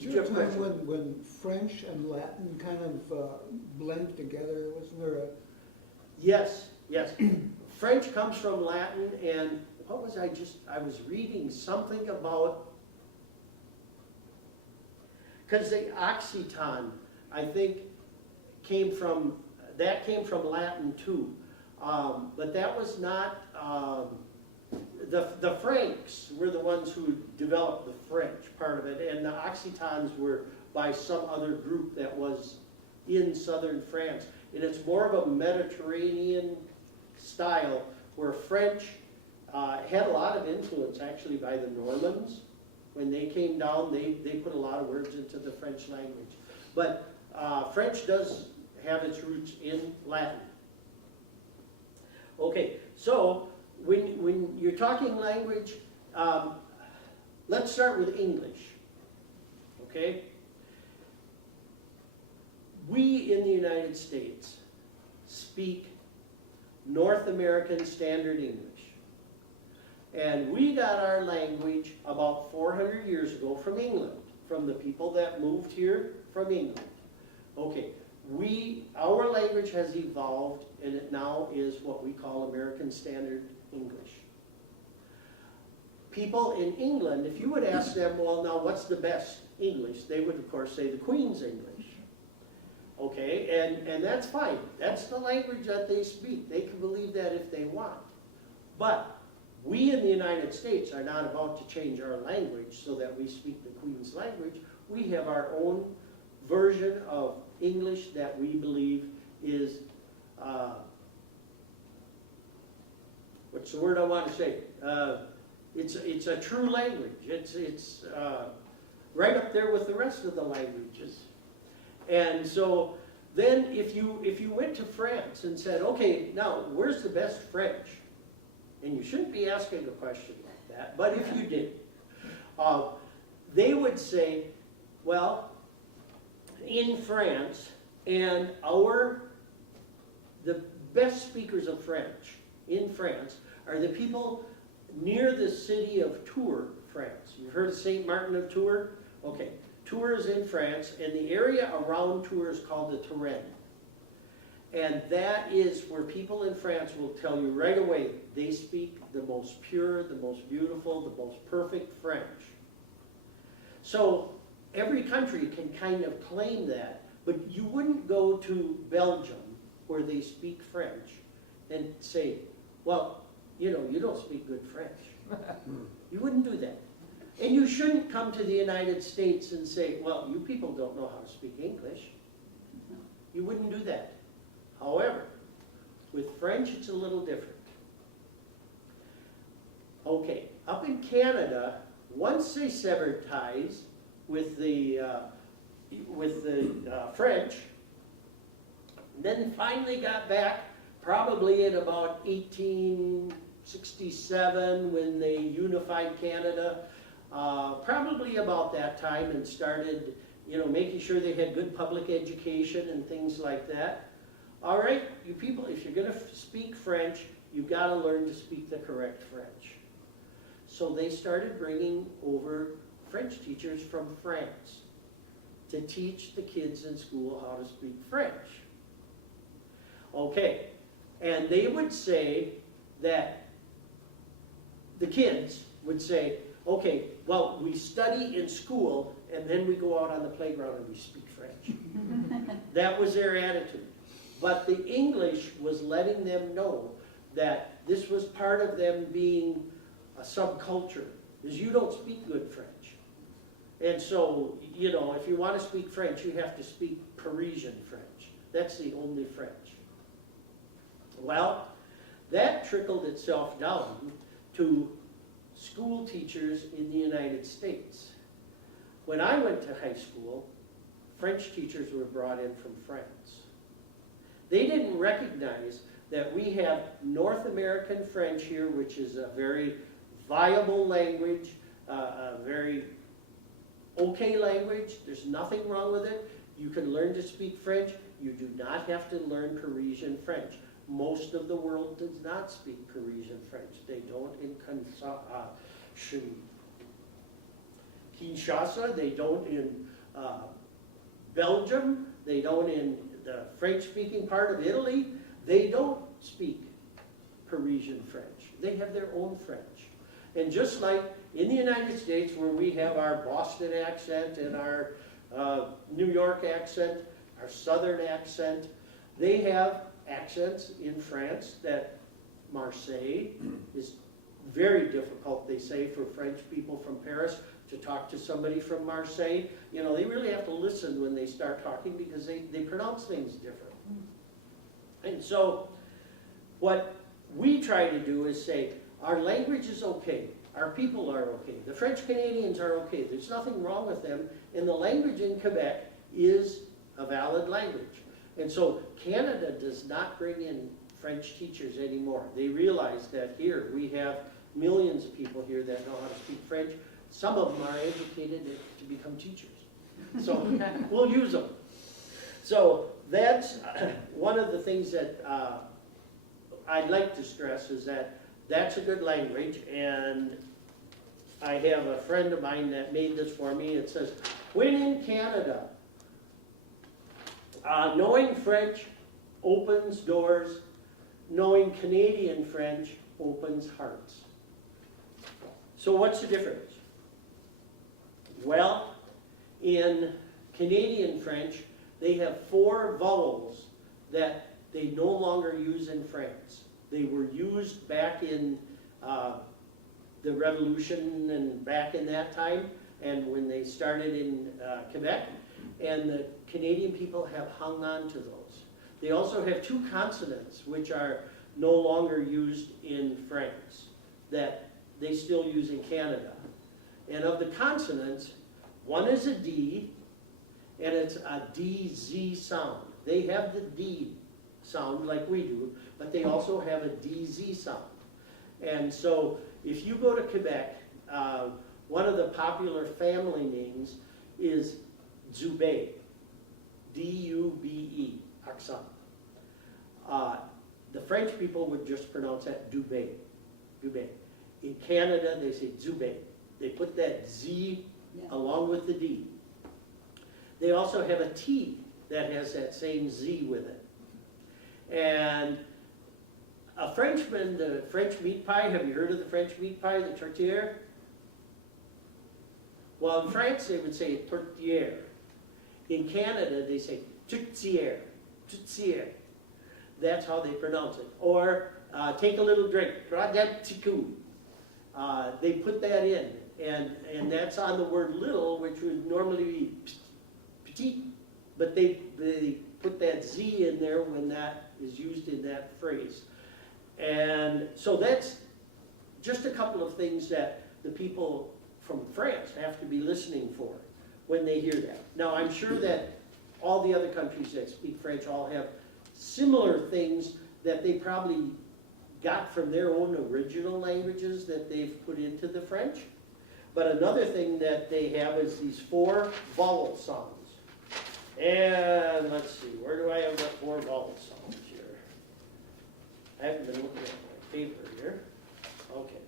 is there a time when French and Latin kind of blend together? Wasn't there a... Yes, yes. French comes from Latin, and what was I was reading something about, because the Occitan, I think, came from Latin too. But that was not, the Franks were the ones who developed the French part of it, and the Occitans were by some other group that was in southern France. And it's more of a Mediterranean style, where French had a lot of influence actually by the Normans. When they came down, they put a lot of words into the French language. But French does have its roots in Latin. Okay, so when you're talking language, let's start with English, okay? We in the United States speak North American Standard English. And we got our language about 400 years ago from England, from the people that moved here from England. Okay, our language has evolved, and it now is what we call American Standard English. People in England, if you would ask them, well, now what's the best English? They would, of course, say the Queen's English. Okay, and that's fine. That's the language that they speak. They can believe that if they want. But we in the United States are not about to change our language so that we speak the Queen's language. We have our own version of English that we believe is, what's the word I want to say? It's a true language. It's right up there with the rest of the languages. And so then if you went to France and said, okay, now where's the best French? And you shouldn't be asking a question like that, but if you did, they would say, well, in France, and the best speakers of French in France are the people near the city of Tours, France. You've heard of St. Martin of Tours? Okay, Tours is in France, and the area around Tours is called the Touraine. And that is where people in France will tell you right away, they speak the most pure, the most beautiful, the most perfect French. So every country can kind of claim that, but you wouldn't go to Belgium, where they speak French, and say, well, you don't speak good French. You wouldn't do that. And you shouldn't come to the United States and say, well, you people don't know how to speak English. You wouldn't do that. However, with French, it's a little different. Okay, up in Canada, once they severed ties with the French, then finally got back, probably in about 1867 when they unified Canada, probably about that time, and started, making sure they had good public education and things like that. All right, you people, if you're going to speak French, you've got to learn to speak the correct French. So they started bringing over French teachers from France to teach the kids in school how to speak French. Okay, and they would say that the kids would say, okay, well, we study in school and then we go out on the playground and we speak French. That was their attitude. But the English was letting them know that this was part of them being a subculture, is you don't speak good French. And so, if you want to speak French, you have to speak Parisian French. That's the only French. Well, that trickled itself down to school teachers in the United States. When I went to high school, French teachers were brought in from France. They didn't recognize that we have North American French here, which is a very viable language, a very okay language. There's nothing wrong with it. You can learn to speak French. You do not have to learn Parisian French. Most of the world does not speak Parisian French. They don't in Kinshasa, they don't in Belgium, they don't in the French-speaking part of Italy. They don't speak Parisian French. They have their own French. And just like in the United States, where we have our Boston accent and our New York accent, our Southern accent, they have accents in France that Marseille is very difficult, they say, for French people from Paris to talk to somebody from Marseille. They really have to listen when they start talking because they pronounce things different. And so what we try to do is say, our language is okay, our people are okay, the French Canadians are okay, there's nothing wrong with them, and the language in Quebec is a valid language. And so Canada does not bring in French teachers anymore. They realize that here we have millions of people here that know how to speak French. Some of them are educated to become teachers. So we'll use them. So that's one of the things that I'd like to stress is that that's a good language. And I have a friend of mine that made this for me. It says, when in Canada, knowing French opens doors, knowing Canadian French opens hearts. So what's the difference? Well, in Canadian French, they have 4 vowels that they no longer use in France. They were used back in the Revolution and back in that time, and when they started in Quebec, and the Canadian people have hung on to those. They also have 2 consonants, which are no longer used in France, that they still use in Canada. And of the consonants, one is a D, and it's a DZ sound. They have the D sound like we do, but they also have a DZ sound. And so if you go to Quebec, one of the popular family names is Dubé, D-U-B-E, accent. The French people would just pronounce that Dubé, Dubé. In Canada, they say Dubé. They put that Z along with the D. They also have a T that has that same Z with it. And a Frenchman, the French meat pie, have you heard of the French meat pie, the tourtière? Well, in France, they would say tourtière. In Canada, they say tourtière, tourtière. That's how they pronounce it. Or take a little drink, they put that in, and that's on the word little, which would normally be petit, but they put that Z in there when that is used in that phrase. And so that's just a couple of things that the people from France have to be listening for when they hear that. Now, I'm sure that all the other countries that speak French all have similar things that they probably got from their own original languages that they've put into the French. But another thing that they have is these 4 vowel sounds. And let's see, where do I have the 4 vowel sounds here? I haven't been looking at my paper here. Okay.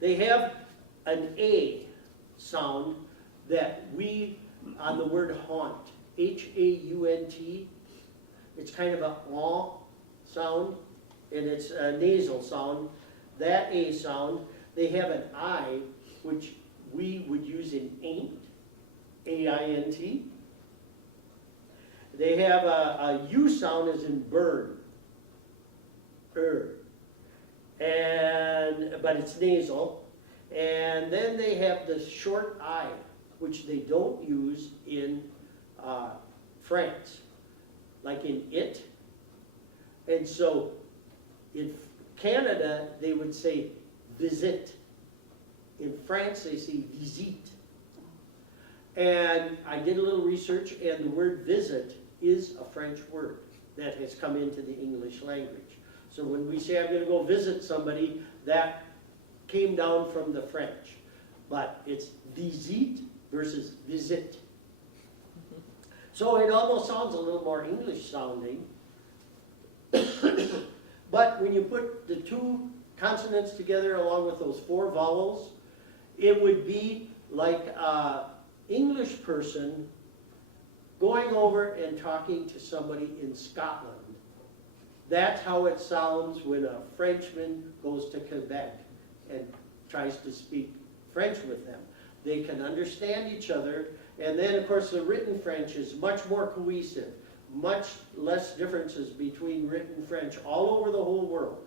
They have an A sound that we, on the word haunt, H-A-U-N-T, it's kind of a sound, and it's a nasal sound. That A sound, they have an I, which we would use in ain't, A-I-N-T. They have a U sound as in burn, but it's nasal. And then they have the short I, which they don't use in France, like in it. And so in Canada, they would say visit. In France, they say visite. And I did a little research, and the word visit is a French word that has come into the English language. So when we say I'm going to go visit somebody, that came down from the French. But it's visite versus visit. So it almost sounds a little more English sounding. But when you put the 2 consonants together along with those 4 vowels, it would be like an English person going over and talking to somebody in Scotland. That's how it sounds when a Frenchman goes to Quebec and tries to speak French with them. They can understand each other, and then of course the written French is much more cohesive, much less differences between written French all over the whole world.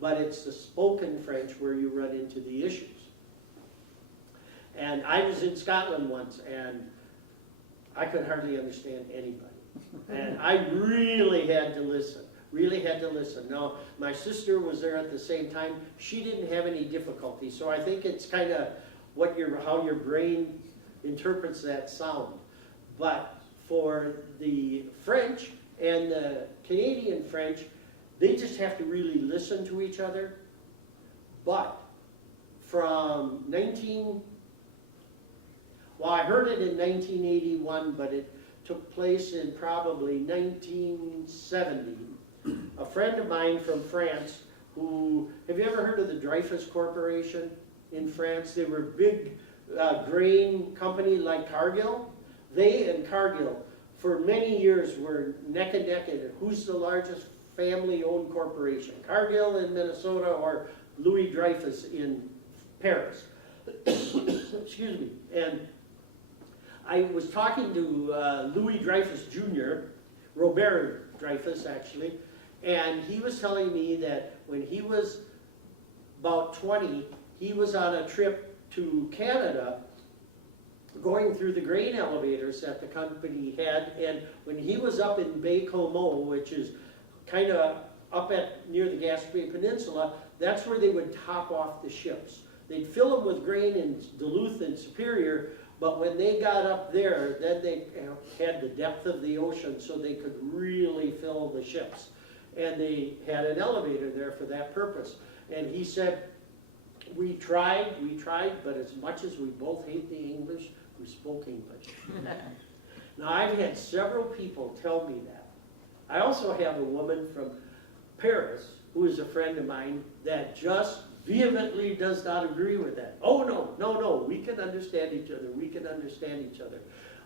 But it's the spoken French where you run into the issues. And I was in Scotland once, and I could hardly understand anybody. And I really had to listen. Now, my sister was there at the same time. She didn't have any difficulty, so I think it's kind of how your brain interprets that sound. But for the French and the Canadian French, they just have to really listen to each other. But from I heard it in 1981, but it took place in probably 1970. A friend of mine from France have you ever heard of the Dreyfus Corporation in France? They were a big grain company like Cargill. They and Cargill for many years were neck and neck in who's the largest family-owned corporation, Cargill in Minnesota or Louis Dreyfus in Paris. Excuse me. And I was talking to Louis Dreyfus Jr., Robert Dreyfus actually, and he was telling me that when he was about 20, he was on a trip to Canada going through the grain elevators that the company had, and when he was up in Baie-Comeau, which is kind of up near the Gaspé Peninsula, that's where they would top off the ships. They'd fill them with grain in Duluth and Superior, but when they got up there, then they had the depth of the ocean so they could really fill the ships. And they had an elevator there for that purpose. And he said, we tried, but as much as we both hate the English, we spoke English. Now, I've had several people tell me that. I also have a woman from Paris, who is a friend of mine, that just vehemently does not agree with that. Oh, no, we can understand each other,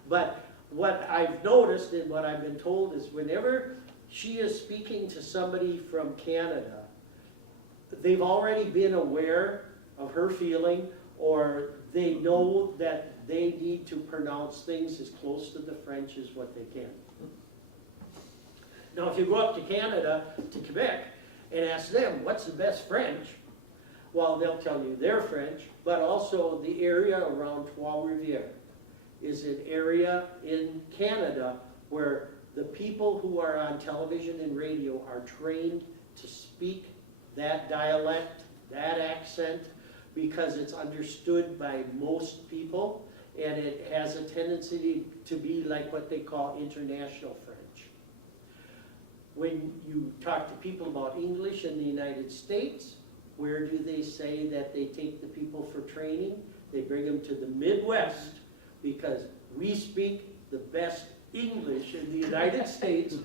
But what I've noticed and what I've been told is whenever she is speaking to somebody from Canada, they've already been aware of her feeling, or they know that they need to pronounce things as close to the French as what they can. Now, if you go up to Canada, to Quebec, and ask them, what's the best French? Well, they'll tell you their French, but also the area around Trois-Rivières is an area in Canada where the people who are on television and radio are trained to speak that dialect, that accent, because it's understood by most people, and it has a tendency to be like what they call international French. When you talk to people about English in the United States, where do they say that they take the people for training? They bring them to the Midwest, because we speak the best English in the United States.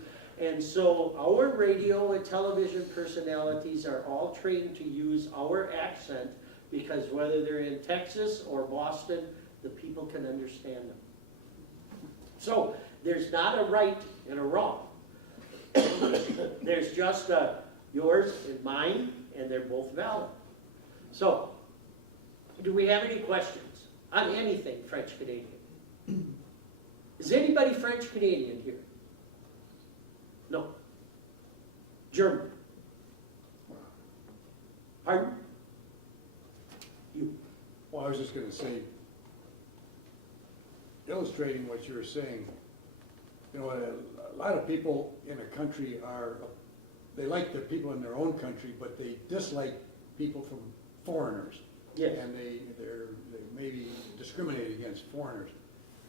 And so our radio and television personalities are all trained to use our accent, because whether they're in Texas or Boston, the people can understand them. So there's not a right and a wrong. There's just yours and mine, and they're both valid. So, do we have any questions on anything French Canadian? Is anybody French Canadian here? No. German? Pardon? You? Well, I was just gonna say, illustrating what you were saying, you know, a lot of people in a country they like the people in their own country, but they dislike people from foreigners. Yes. And they maybe discriminate against foreigners.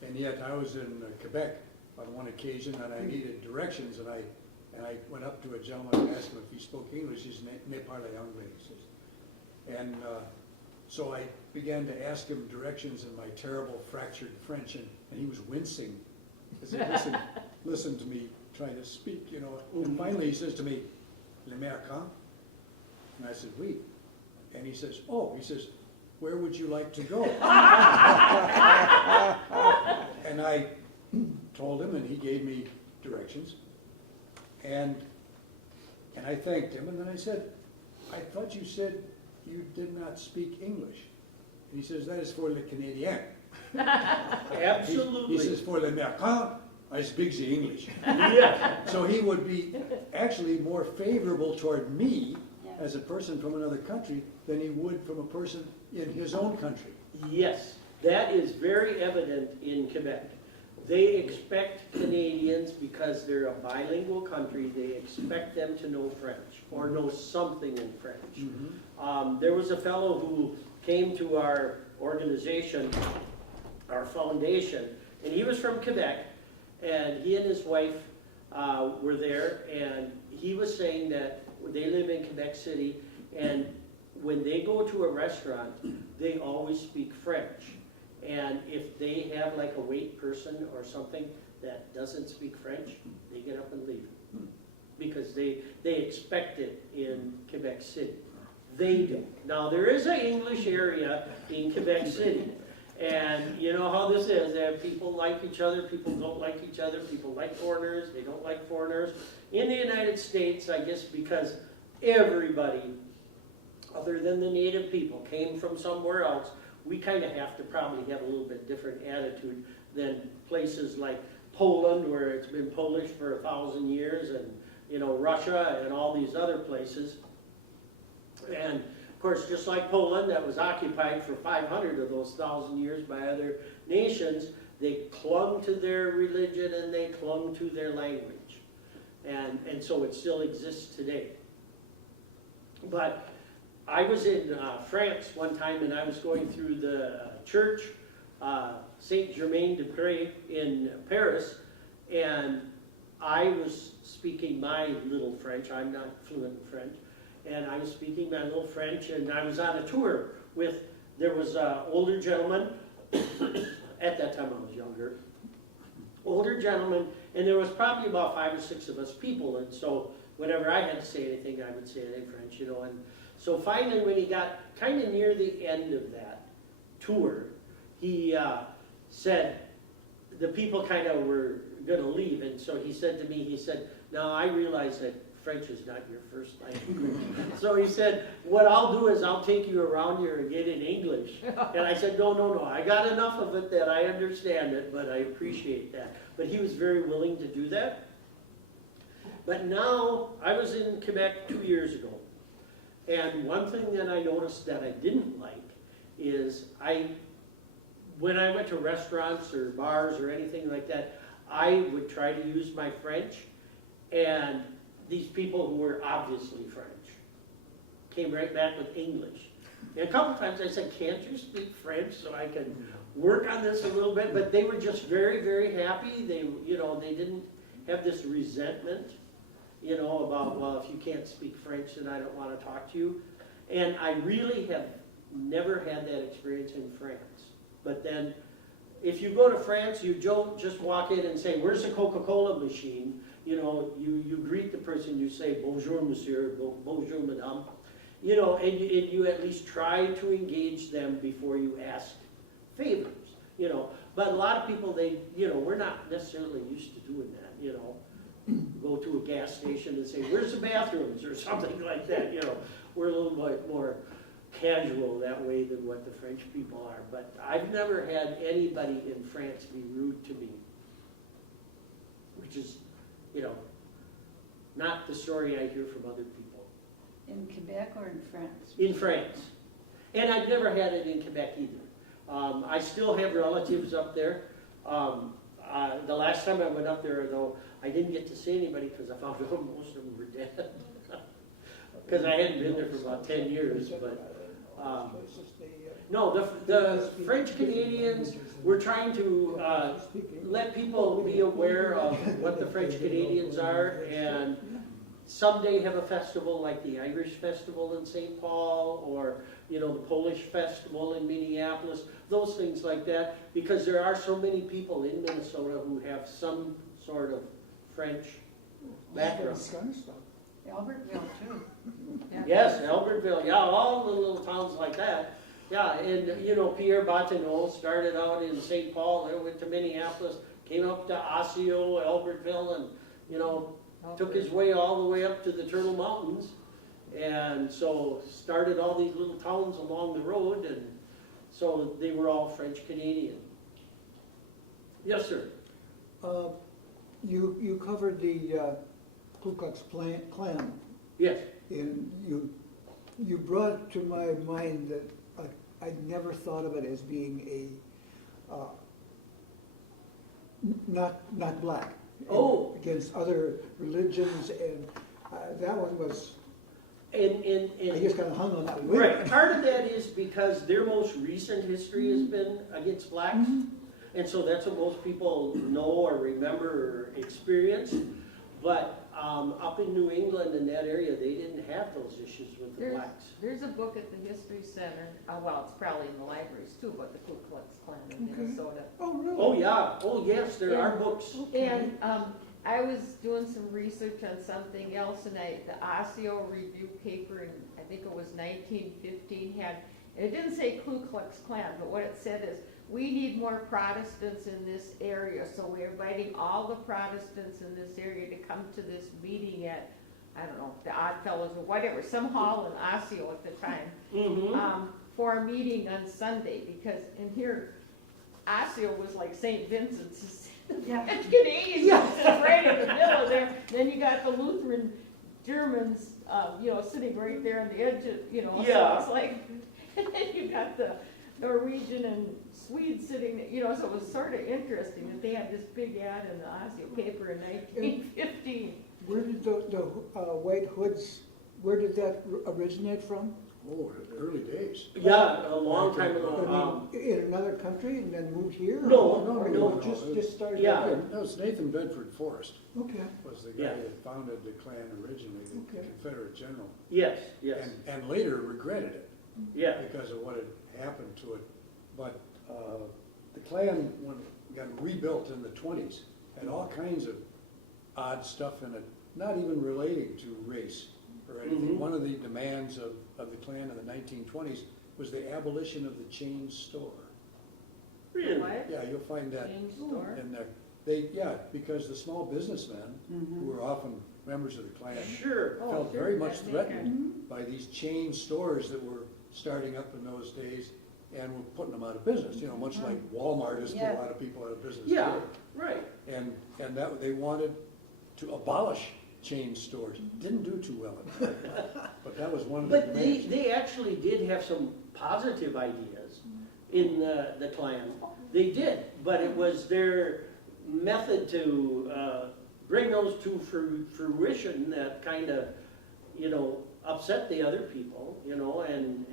And yet I was in Quebec on one occasion, and I needed directions, and I went up to a gentleman and asked him if he spoke English. He said, "Ne parle anglais," he says. And so I began to ask him directions in my terrible fractured French, and he was wincing as he listened to me try to speak, you know. And finally he says to me, "L'Americain?" And I said, "Oui." And he says, "Oh," he says, "where would you like to go?" And I told him, and he gave me directions. And I thanked him, and then I said, "I thought you said you did not speak English." And he says, "That is for le Canadien." Absolutely. He says, "For l'Americain, I speak the English." Yeah. So he would be actually more favorable toward me Yeah. as a person from another country than he would from a person in his own country. Yes, that is very evident in Quebec. They expect Canadians, because they're a bilingual country, they expect them to know French or know something in French. There was a fellow who came to our organization, our foundation, and he was from Quebec, and he and his wife were there, and he was saying that they live in Quebec City, and when they go to a restaurant, they always speak French. And if they have like a wait person or something that doesn't speak French, they get up and leave. Because they expect it in Quebec City. They do. Now, there is an English area in Quebec City. And you know how this is. People like each other, people don't like each other, people like foreigners, they don't like foreigners. In the United States, I guess because everybody, other than the native people, came from somewhere else, we kind of have to probably have a little bit different attitude than places like Poland, where it's been Polish for 1,000 years, and you know, Russia and all these other places. And of course, just like Poland, that was occupied for 500 of those 1,000 years by other nations, they clung to their religion and they clung to their language. And so it still exists today. But I was in France one time, and I was going through the church, Saint Germain de Prés in Paris, and I was speaking my little French. I'm not fluent in French. And I was speaking my little French, and I was on a tour there was an older gentleman, at that time I was younger, older gentleman, and there was probably about 5 or 6 of us people, and so whenever I had to say anything, I would say it in French, you know. And so finally, when he got kind of near the end of that tour, he said, the people kind of were going to leave, and so he said to me, he said, "Now I realize that French is not your first language." So he said, "What I'll do is I'll take you around here again in English." And I said, no, I got enough of it that I understand it, but I appreciate that. But he was very willing to do that. But now, I was in Quebec 2 years ago, and one thing that I noticed that I didn't like is when I went to restaurants or bars or anything like that, I would try to use my French, and these people who were obviously French came right back with English. And a couple times I said, can't you speak French so I can work on this a little bit? But they were just very, very happy. They, you know, they didn't have this resentment, you know, about, well, if you can't speak French, then I don't want to talk to you. And I really have never had that experience in France. But then, if you go to France, you don't just walk in and say, where's the Coca-Cola machine? You know, you greet the person, you say, bonjour, monsieur, bonjour, madame. You know, and you at least try to engage them before you ask favors, you know. But a lot of people, they, you know, we're not necessarily used to doing that, you know. Go to a gas station and say, where's the bathrooms, or something like that, you know. We're a little bit more casual that way than what the French people are. But I've never had anybody in France be rude to me, which is, you know, not the story I hear from other people. In Quebec or in France? In France. And I've never had it in Quebec either. I still have relatives up there. The last time I went up there, though, I didn't get to see anybody because I found out most of them were dead. Because I hadn't been there for about 10 years. But no, the French Canadians, we're trying to let people be aware of what the French Canadians are, and someday have a festival like the Irish Festival in St. Paul, or, you know, the Polish Festival in Minneapolis, those things like that, because there are so many people in Minnesota who have some sort of French background. Albertville too. Yeah. Yes, Albertville, yeah, all the little towns like that. Yeah, and, you know, Pierre Bottineau started out in St. Paul, then went to Minneapolis, came up to Osseo, Albertville, and, you know, took his way all the way up to the Turtle Mountains, and so started all these little towns along the road, and so they were all French Canadian. Yes, sir. You covered the Ku Klux Klan, Yes. and you brought to my mind that I'd never thought of it as being a not black. Oh. Against other religions, and that one was, And I just kind of hung on that one. right. Part of that is because their most recent history has been against blacks, and so that's what most people know or remember or experience. But up in New England in that area, they didn't have those issues with the blacks. There's a book at the History Center, well, it's probably in the libraries too, about the Ku Klux Klan in Okay. Minnesota. Oh, really? Oh, yeah. Oh, yes, there are books. And I was doing some research on something else, and the Osseo Review paper in, I think it was 1915, and it didn't say Ku Klux Klan, but what it said is, we need more Protestants in this area, so we're inviting all the Protestants in this area to come to this meeting at, I don't know, the Odd Fellows or whatever, some hall in Osseo at the time, for a meeting on Sunday, because in here, Osseo was like St. Vincent's. Yeah. It's Canadians, it's right in the middle there. Then you got the Lutheran Germans, you know, sitting right there on the edge of, you know, Yeah. so it's like, and then you got the Norwegian and Swede sitting, you know, so it was sort of interesting that they had this big ad in the Osseo paper in 1915. Where did the white hoods, where did that originate from? Oh, early days. Yeah, a long time I ago. mean, in another country and then moved here? No, Or no. just started Yeah. here? That was Nathan Bedford Forrest, Okay. was the guy Yeah. that founded the Klan originally, the Okay. Confederate general. Yes, yes, And later regretted it yeah. because of what had happened to it. But the Klan, when it got rebuilt in the 20s, had all kinds of odd stuff in it, not even relating to race or anything. Mhm. One of the demands of the Klan in the 1920s was the abolition of the chain store. Really? What? Yeah, you'll find that Chain store? in there. Because the small businessmen, who were often members of the Klan, Sure. Oh, felt sure, very much that makes threatened by these chain stores that were starting up in those days and were putting them out of business, you know, much like Walmart has put a Yeah. lot of people out of business. Yeah, today. right. And that, they wanted to abolish chain stores. Didn't do too well at that, but that was one of the But demands. they actually did have some positive ideas in the Klan. They did, but it was their method to bring those to fruition that kind of you know, upset the other people, you know, and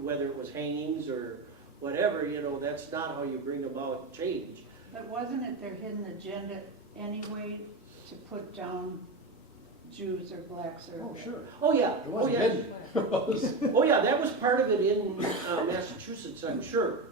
whether it was hangings or whatever, you know, that's not how you bring about change. But wasn't it their hidden agenda anyway to put down Jews or blacks or? Oh, sure. Oh, yeah, It oh, wasn't yeah. hidden. It was- Oh, yeah, that was part of it in Massachusetts, I'm sure.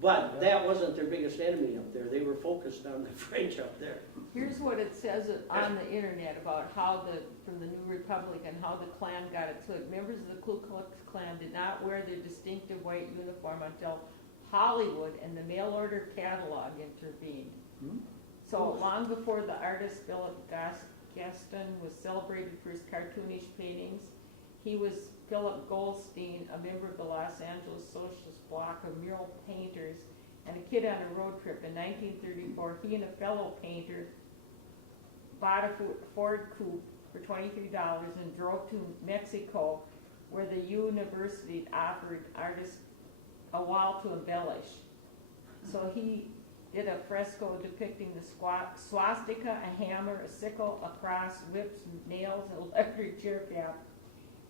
But that wasn't their biggest enemy up there. They were focused on the French up there. Here's what it says on the internet about how from the New Republic and how the Klan got its hood. Members of the Ku Klux Klan did not wear their distinctive white uniform until Hollywood and the mail order catalog intervened. Hmm? So long before the artist Philip Gaston was celebrated for his cartoonish paintings, he was Philip Goldstein, a member of the Los Angeles Socialist Bloc of mural painters, and a kid on a road trip in 1934. He and a fellow painter bought a Ford coupe for $23 and drove to Mexico, where the university offered artists a wall to embellish. So he did a fresco depicting the swastika, a hammer, a sickle, a cross, whips, nails, an electric chair cap.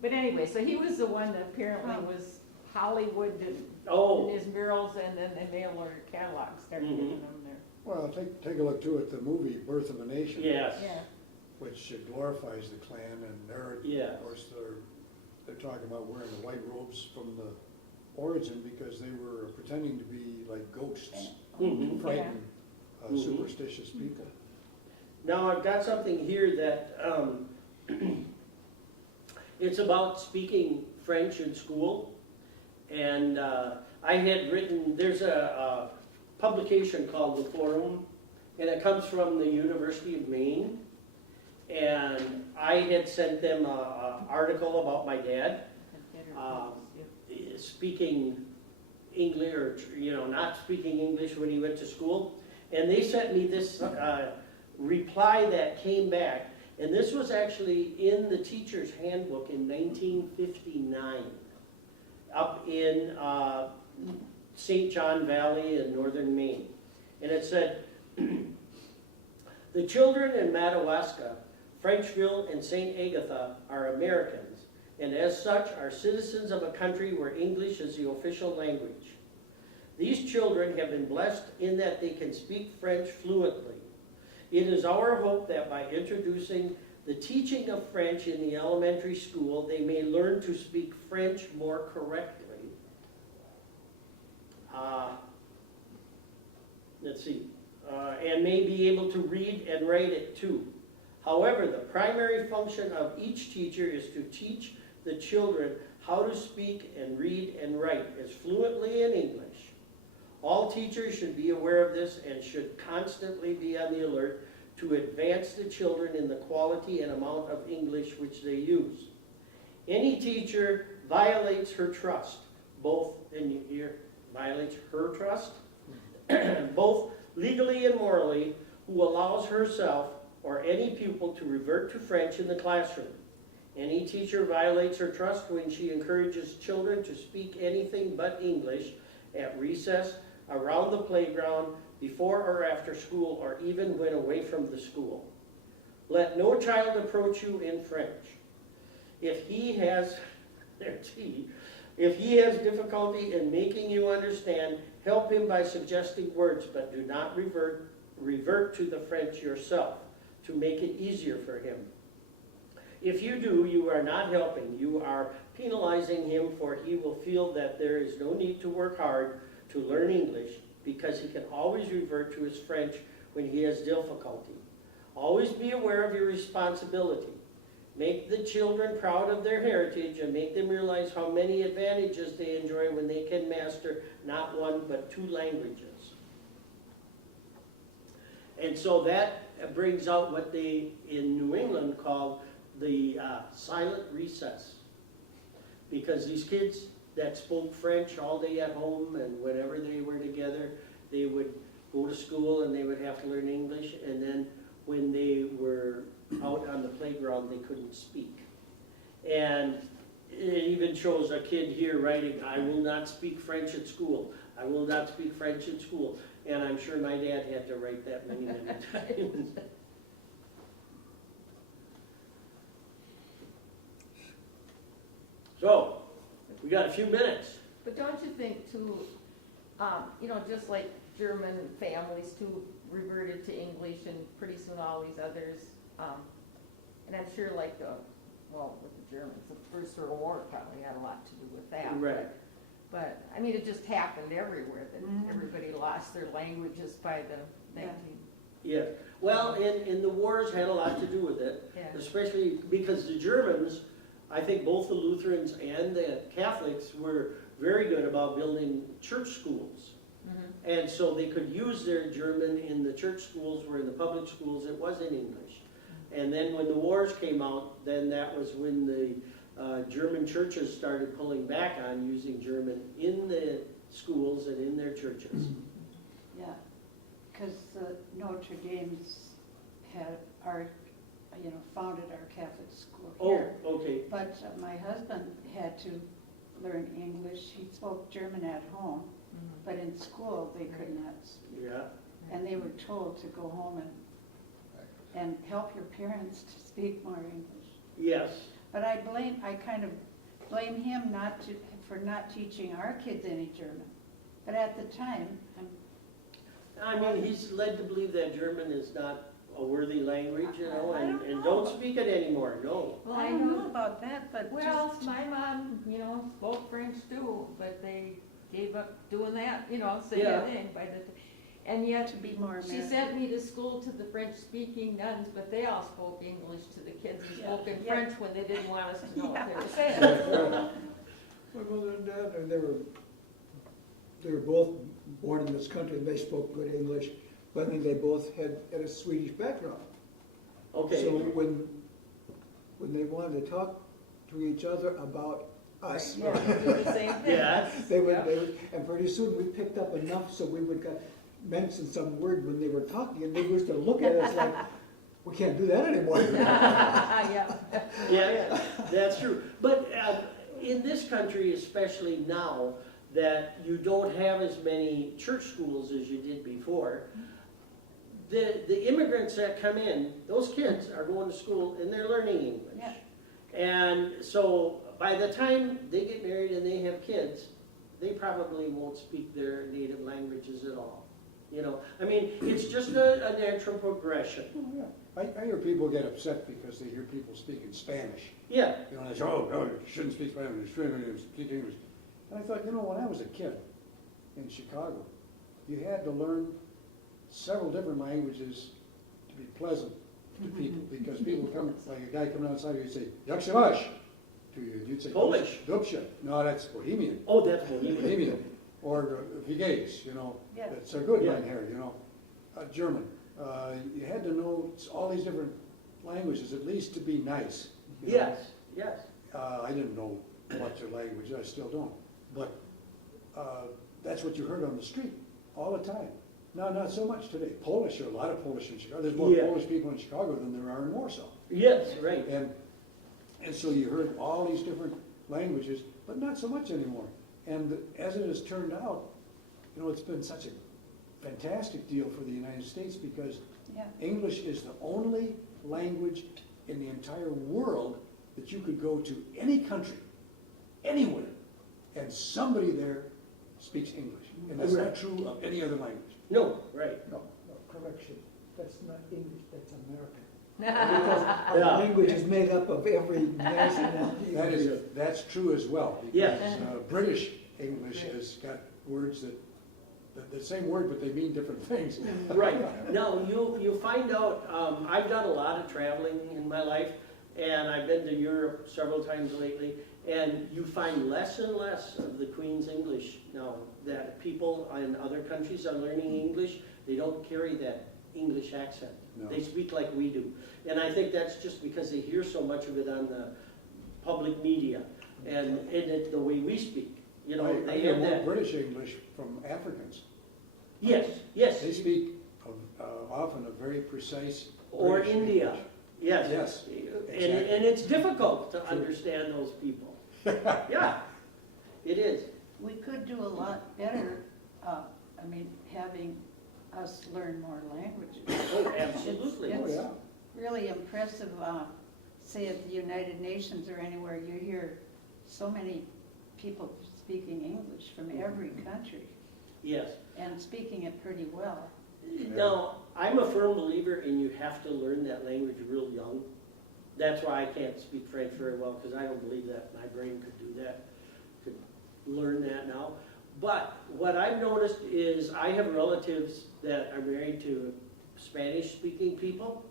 But anyway, so he was the one that apparently was Hollywood Oh. in his murals, and then the mail order catalog started Mhm. giving them there. Well, take a look too at the movie Birth of a Nation. Yes. Yeah. Which glorifies the Klan, and they're, Yes. of course, they're talking about wearing the white robes from the origin because they were pretending to be like ghosts, Mhm. to frighten Mhm. superstitious people. Now, I've got something here that, it's about speaking French in school. And I had written, there's a publication called The Forum, and it comes from the University of Maine. And I had sent them an article about my dad speaking English, or, you know, not speaking English when he went to school. And they sent me this reply that came back. And this was actually in the teacher's handbook in 1959, up in St. John Valley in northern Maine. And it said, the children in Madawaska, Frenchville, and St. Agatha are Americans, and as such are citizens of a country where English is the official language. These children have been blessed in that they can speak French fluently. It is our hope that by introducing the teaching of French in the elementary school, they may learn to speak French more correctly. And may be able to read and write it too. However, the primary function of each teacher is to teach the children how to speak and read and write as fluently in English. All teachers should be aware of this and should constantly be on the alert to advance the children in the quality and amount of English which they use. Any teacher violates her trust, violates her trust, both legally and morally, who allows herself or any pupil to revert to French in the classroom. Any teacher violates her trust when she encourages children to speak anything but English at recess, around the playground, before or after school, or even when away from the school. Let no child approach you in French. If he has difficulty in making you understand, help him by suggesting words, but do not revert to the French yourself to make it easier for him. If you do, you are not helping. You are penalizing him, for he will feel that there is no need to work hard to learn English because he can always revert to his French when he has difficulty. Always be aware of your responsibility. Make the children proud of their heritage and make them realize how many advantages they enjoy when they can master not one but two languages. And so that brings out what they in New England call the silent recess. Because these kids that spoke French all day at home and whenever they were together, they would go to school and they would have to learn English, and then when they were out on the playground they couldn't speak. And it even shows a kid here writing, I will not speak French at school. I will not speak French at school. And I'm sure my dad had to write that many, many times. So, we got a few minutes. But don't you think too, you know, just like German families too reverted to English and pretty soon all these others, and I'm sure like well, with the Germans, the First World War probably had a lot to do with that. Right. But, I mean, it just happened everywhere, that everybody lost their languages by the Yeah. 19, Yeah, well, and the wars had a lot to do with it, yeah. especially because the Germans, I think both the Lutherans and the Catholics were very good about building church schools. Mhm. And so they could use their German in the church schools, where in the public schools it was in English. And then when the wars came out, then that was when the German churches started pulling back on using German in the schools and in their churches. Yeah, because Notre Dame's had founded our Catholic school Oh, here. okay, But my husband had to learn English. He spoke German at home, Mhm. but in school they could not. yeah, And they were told to go home and help your parents to speak more English. yes. But I kind of blame him for not teaching our kids any German. But at the time, I mean, he's led to believe that German is not a worthy language, you know, I and, don't and know. don't speak it anymore, no. Well, I don't know about that, but Well, just, my mom, you know, spoke French too, but they gave up doing that, you know, same Yeah. thing by the, and yet to be more she American. sent me to school to the French-speaking nuns, but they all spoke English to the kids and Yeah. spoke in Yeah. French when they didn't want us to know what they were Yeah. saying. My mother and dad, and they were both born in this country, and they spoke good English, but then they both had a Swedish background. Okay, So when they wanted to talk to each other about us, Yeah, do the same thing. yeah, they would, and pretty soon we picked up enough so we would mention some word when they were talking, and they used to look at us like, we can't do that anymore. Yeah. yeah, that's true. But in this country, especially now, that you don't have as many church schools as you did before, the immigrants that come in, those kids are going to school and they're learning English. Yeah. And so by the time they get married and they have kids, they probably won't speak their native languages at all. You know, I mean, it's just a natural progression. Oh, yeah. I hear people get upset because they hear people speaking Spanish. Yeah, You know, they say, oh, no, you shouldn't speak Spanish, you shouldn't speak English. And I thought, you know, when I was a kid in Chicago, you had to learn several different languages to be pleasant to people, because people come, like a guy coming outside, he'd say, jak się masz? To you, and you'd say, Polish. Dobrze. No, that's Bohemian. oh, that's Bohemian. Bohemian. Or wie geht's, you know, Yeah. that's a good Yeah. line here, you know. German. You had to know all these different languages, at least to be nice. you know. Yes, yes. I didn't know much of language, I still don't. But that's what you heard on the street all the time. Now, not so much today. Polish, there are a lot of Polish in Chicago. There's more Yeah. Polish people in Chicago than there are in Warsaw. Yes, right. And so you heard all these different languages, but not so much anymore. And as it has turned out, you know, it's been such a fantastic deal for the United States, because Yeah. English is the only language in the entire world that you could go to any country, anywhere, and somebody there speaks English. And that's not true of any other language. No, right. No, correction, that's not English, that's American. Yeah. Our Yeah. language is made up of every nationality. That's true as well. Yes. Because British English has got words that, the same word, but they mean different things. Right. Now, you'll find out, I've done a lot of traveling in my life, and I've been to Europe several times lately, and you find less and less of the Queen's English now, that people in other countries are learning English. They don't carry that English accent. No. They speak like we do. And I think that's just because they hear so much of it on the public media, and the way we speak. You know, I they hear have more that. British English from Africans. Yes, yes. They speak often a very precise Or British India. English. Yes. Yes, And exactly. it's difficult to understand those people. Yeah, it is. We could do a lot better, having us learn more languages. Oh, absolutely. Oh, yeah. Really impressive, say at the United Nations or anywhere, you hear so many people speaking English from every country Yes. and speaking it pretty well. Now, I'm a firm believer in you have to learn that language real young. That's why I can't speak French very well, because I don't believe that my brain could do that, could learn that now. But what I've noticed is I have relatives that are married to Spanish-speaking people,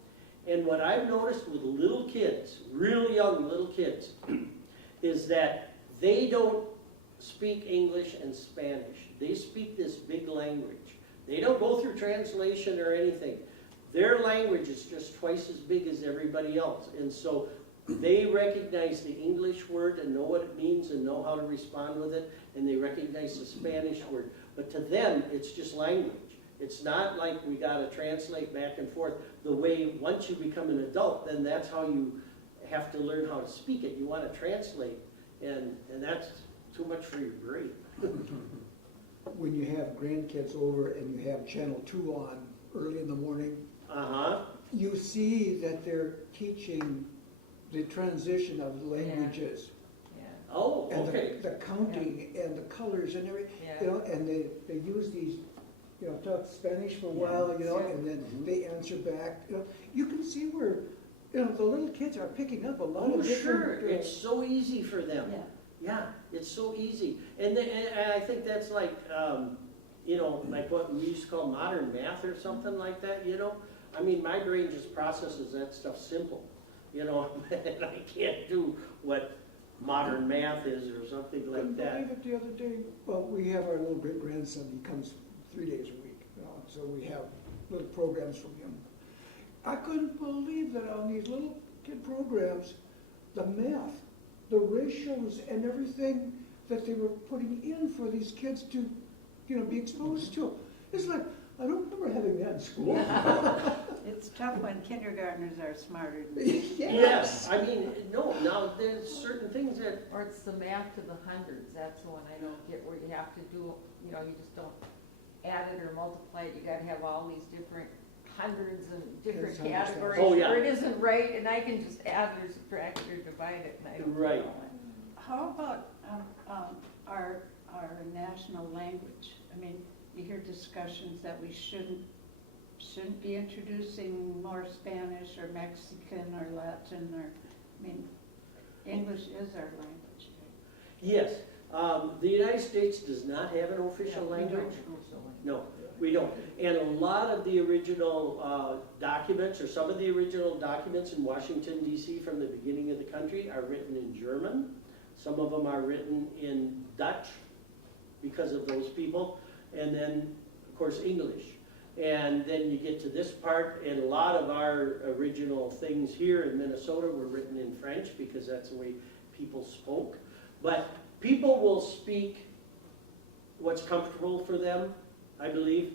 and what I've noticed with little kids, real young little kids, is that they don't speak English and Spanish. They speak this big language. They don't go through translation or anything. Their language is just twice as big as everybody else. And so they recognize the English word and know what it means and know how to respond with it, and they recognize the Spanish word. But to them, it's just language. It's not like we gotta translate back and forth. The way, once you become an adult, then that's how you have to learn how to speak it. You wanna translate, and that's too much for your brain. When you have grandkids over and you have Channel 2 on early in the morning, Uh-huh. you see that they're teaching the transition of languages. Yeah, Oh, And okay. the counting and the colors and everything, yeah. you know, and they use these, you know, talk Spanish for a while, you know, and then they answer back, you know. You can see where, you know, the little kids are picking up a lot Oh, of sure, different. it's so easy for them. Yeah. Yeah, it's so easy. And I think that's like, you know, like what we used to call modern math or something like that, you know? I mean, my brain just processes that stuff simple, you know, and I can't do what modern math is or something like Couldn't that. believe it the other day. Well, we have our little great grandson, he comes 3 days a week, you know, so we have little programs from him. I couldn't believe that on these little kid programs, the math, the ratios and everything that they were putting in for these kids to, you know, be exposed to. It's like, I don't remember having that in school. It's tough when kindergartners are smarter than you. Yes, I mean, no, now there's certain things that, Or it's the math to the hundreds, that's the one I don't get, where you have to do, you know, you just don't add it or multiply it, you gotta have all these different hundreds and different That's how it's done. categories. Oh, yeah. Or it isn't right, and I can just add or subtract it or divide it, and I don't know Right. it. How about our national language? I mean, you hear discussions that we shouldn't be introducing more Spanish or Mexican or Latin or, I mean, English is our language. yes, the United States does not have an official Yeah, we don't. language. No, we don't. And a lot of the original documents, or some of the original documents in Washington DC from the beginning of the country are written in German. Some of them are written in Dutch because of those people. And then, of course, English. And then you get to this part, and a lot of our original things here in Minnesota were written in French because that's the way people spoke. But people will speak what's comfortable for them, I believe,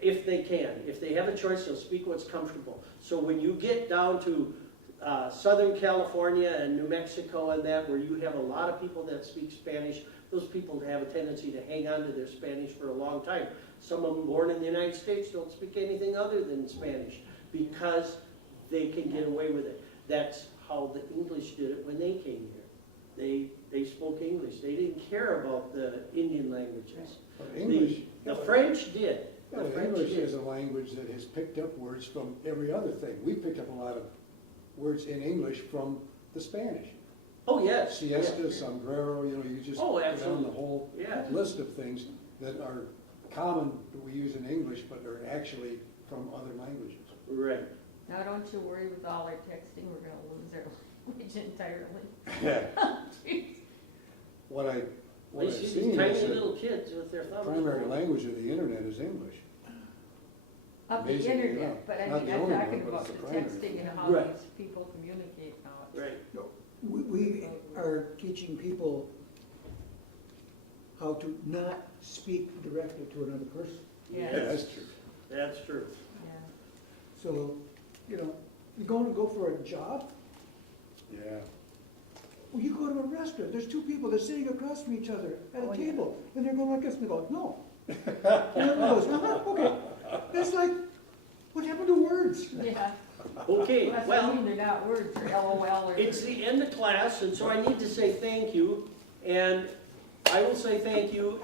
if they can. If they have a choice, they'll speak what's comfortable. So when you get down to Southern California and New Mexico and that, where you have a lot of people that speak Spanish, those people have a tendency to hang on to their Spanish for a long time. Some of them born in the United States don't speak anything other than Spanish because they can get away with it. That's how the English did it when they came here. They spoke English. They didn't care about the Indian languages. But English, The French did. yeah, The French English did. is a language that has picked up words from every other thing. We picked up a lot of words in English from the Spanish. Oh, yes. Siesta, yes. sombrero, you know, you just Oh, go down absolutely. the whole Yes. list of things that are common that we use in English, but are actually from other languages. Right. Now, don't you worry, with all our texting, we're gonna lose our language entirely. Jeez. What They I've see seen these tiny is that little kids with their thumbs. primary language of the internet is English. Of the Amazingly internet, enough. but I Not mean, the I'm only talking one, but about it's the the primary. texting and how Right. these people communicate now. It's- Right. We are teaching people how to not speak directly to another person. Yeah. Yeah, that's true. That's true. Yeah. So, you know, you're going to go for a job, Yeah. well, you go to a restaurant, there's two people, they're sitting across from each other at Oh, a yeah. table, and they're going like this, and they go, no. And the other one goes, okay. It's like, What happened to words? Yeah. Okay, That's well. I mean, they're not words, or LOL, or. It's the end of class, and so I need to say thank you, and I will say thank you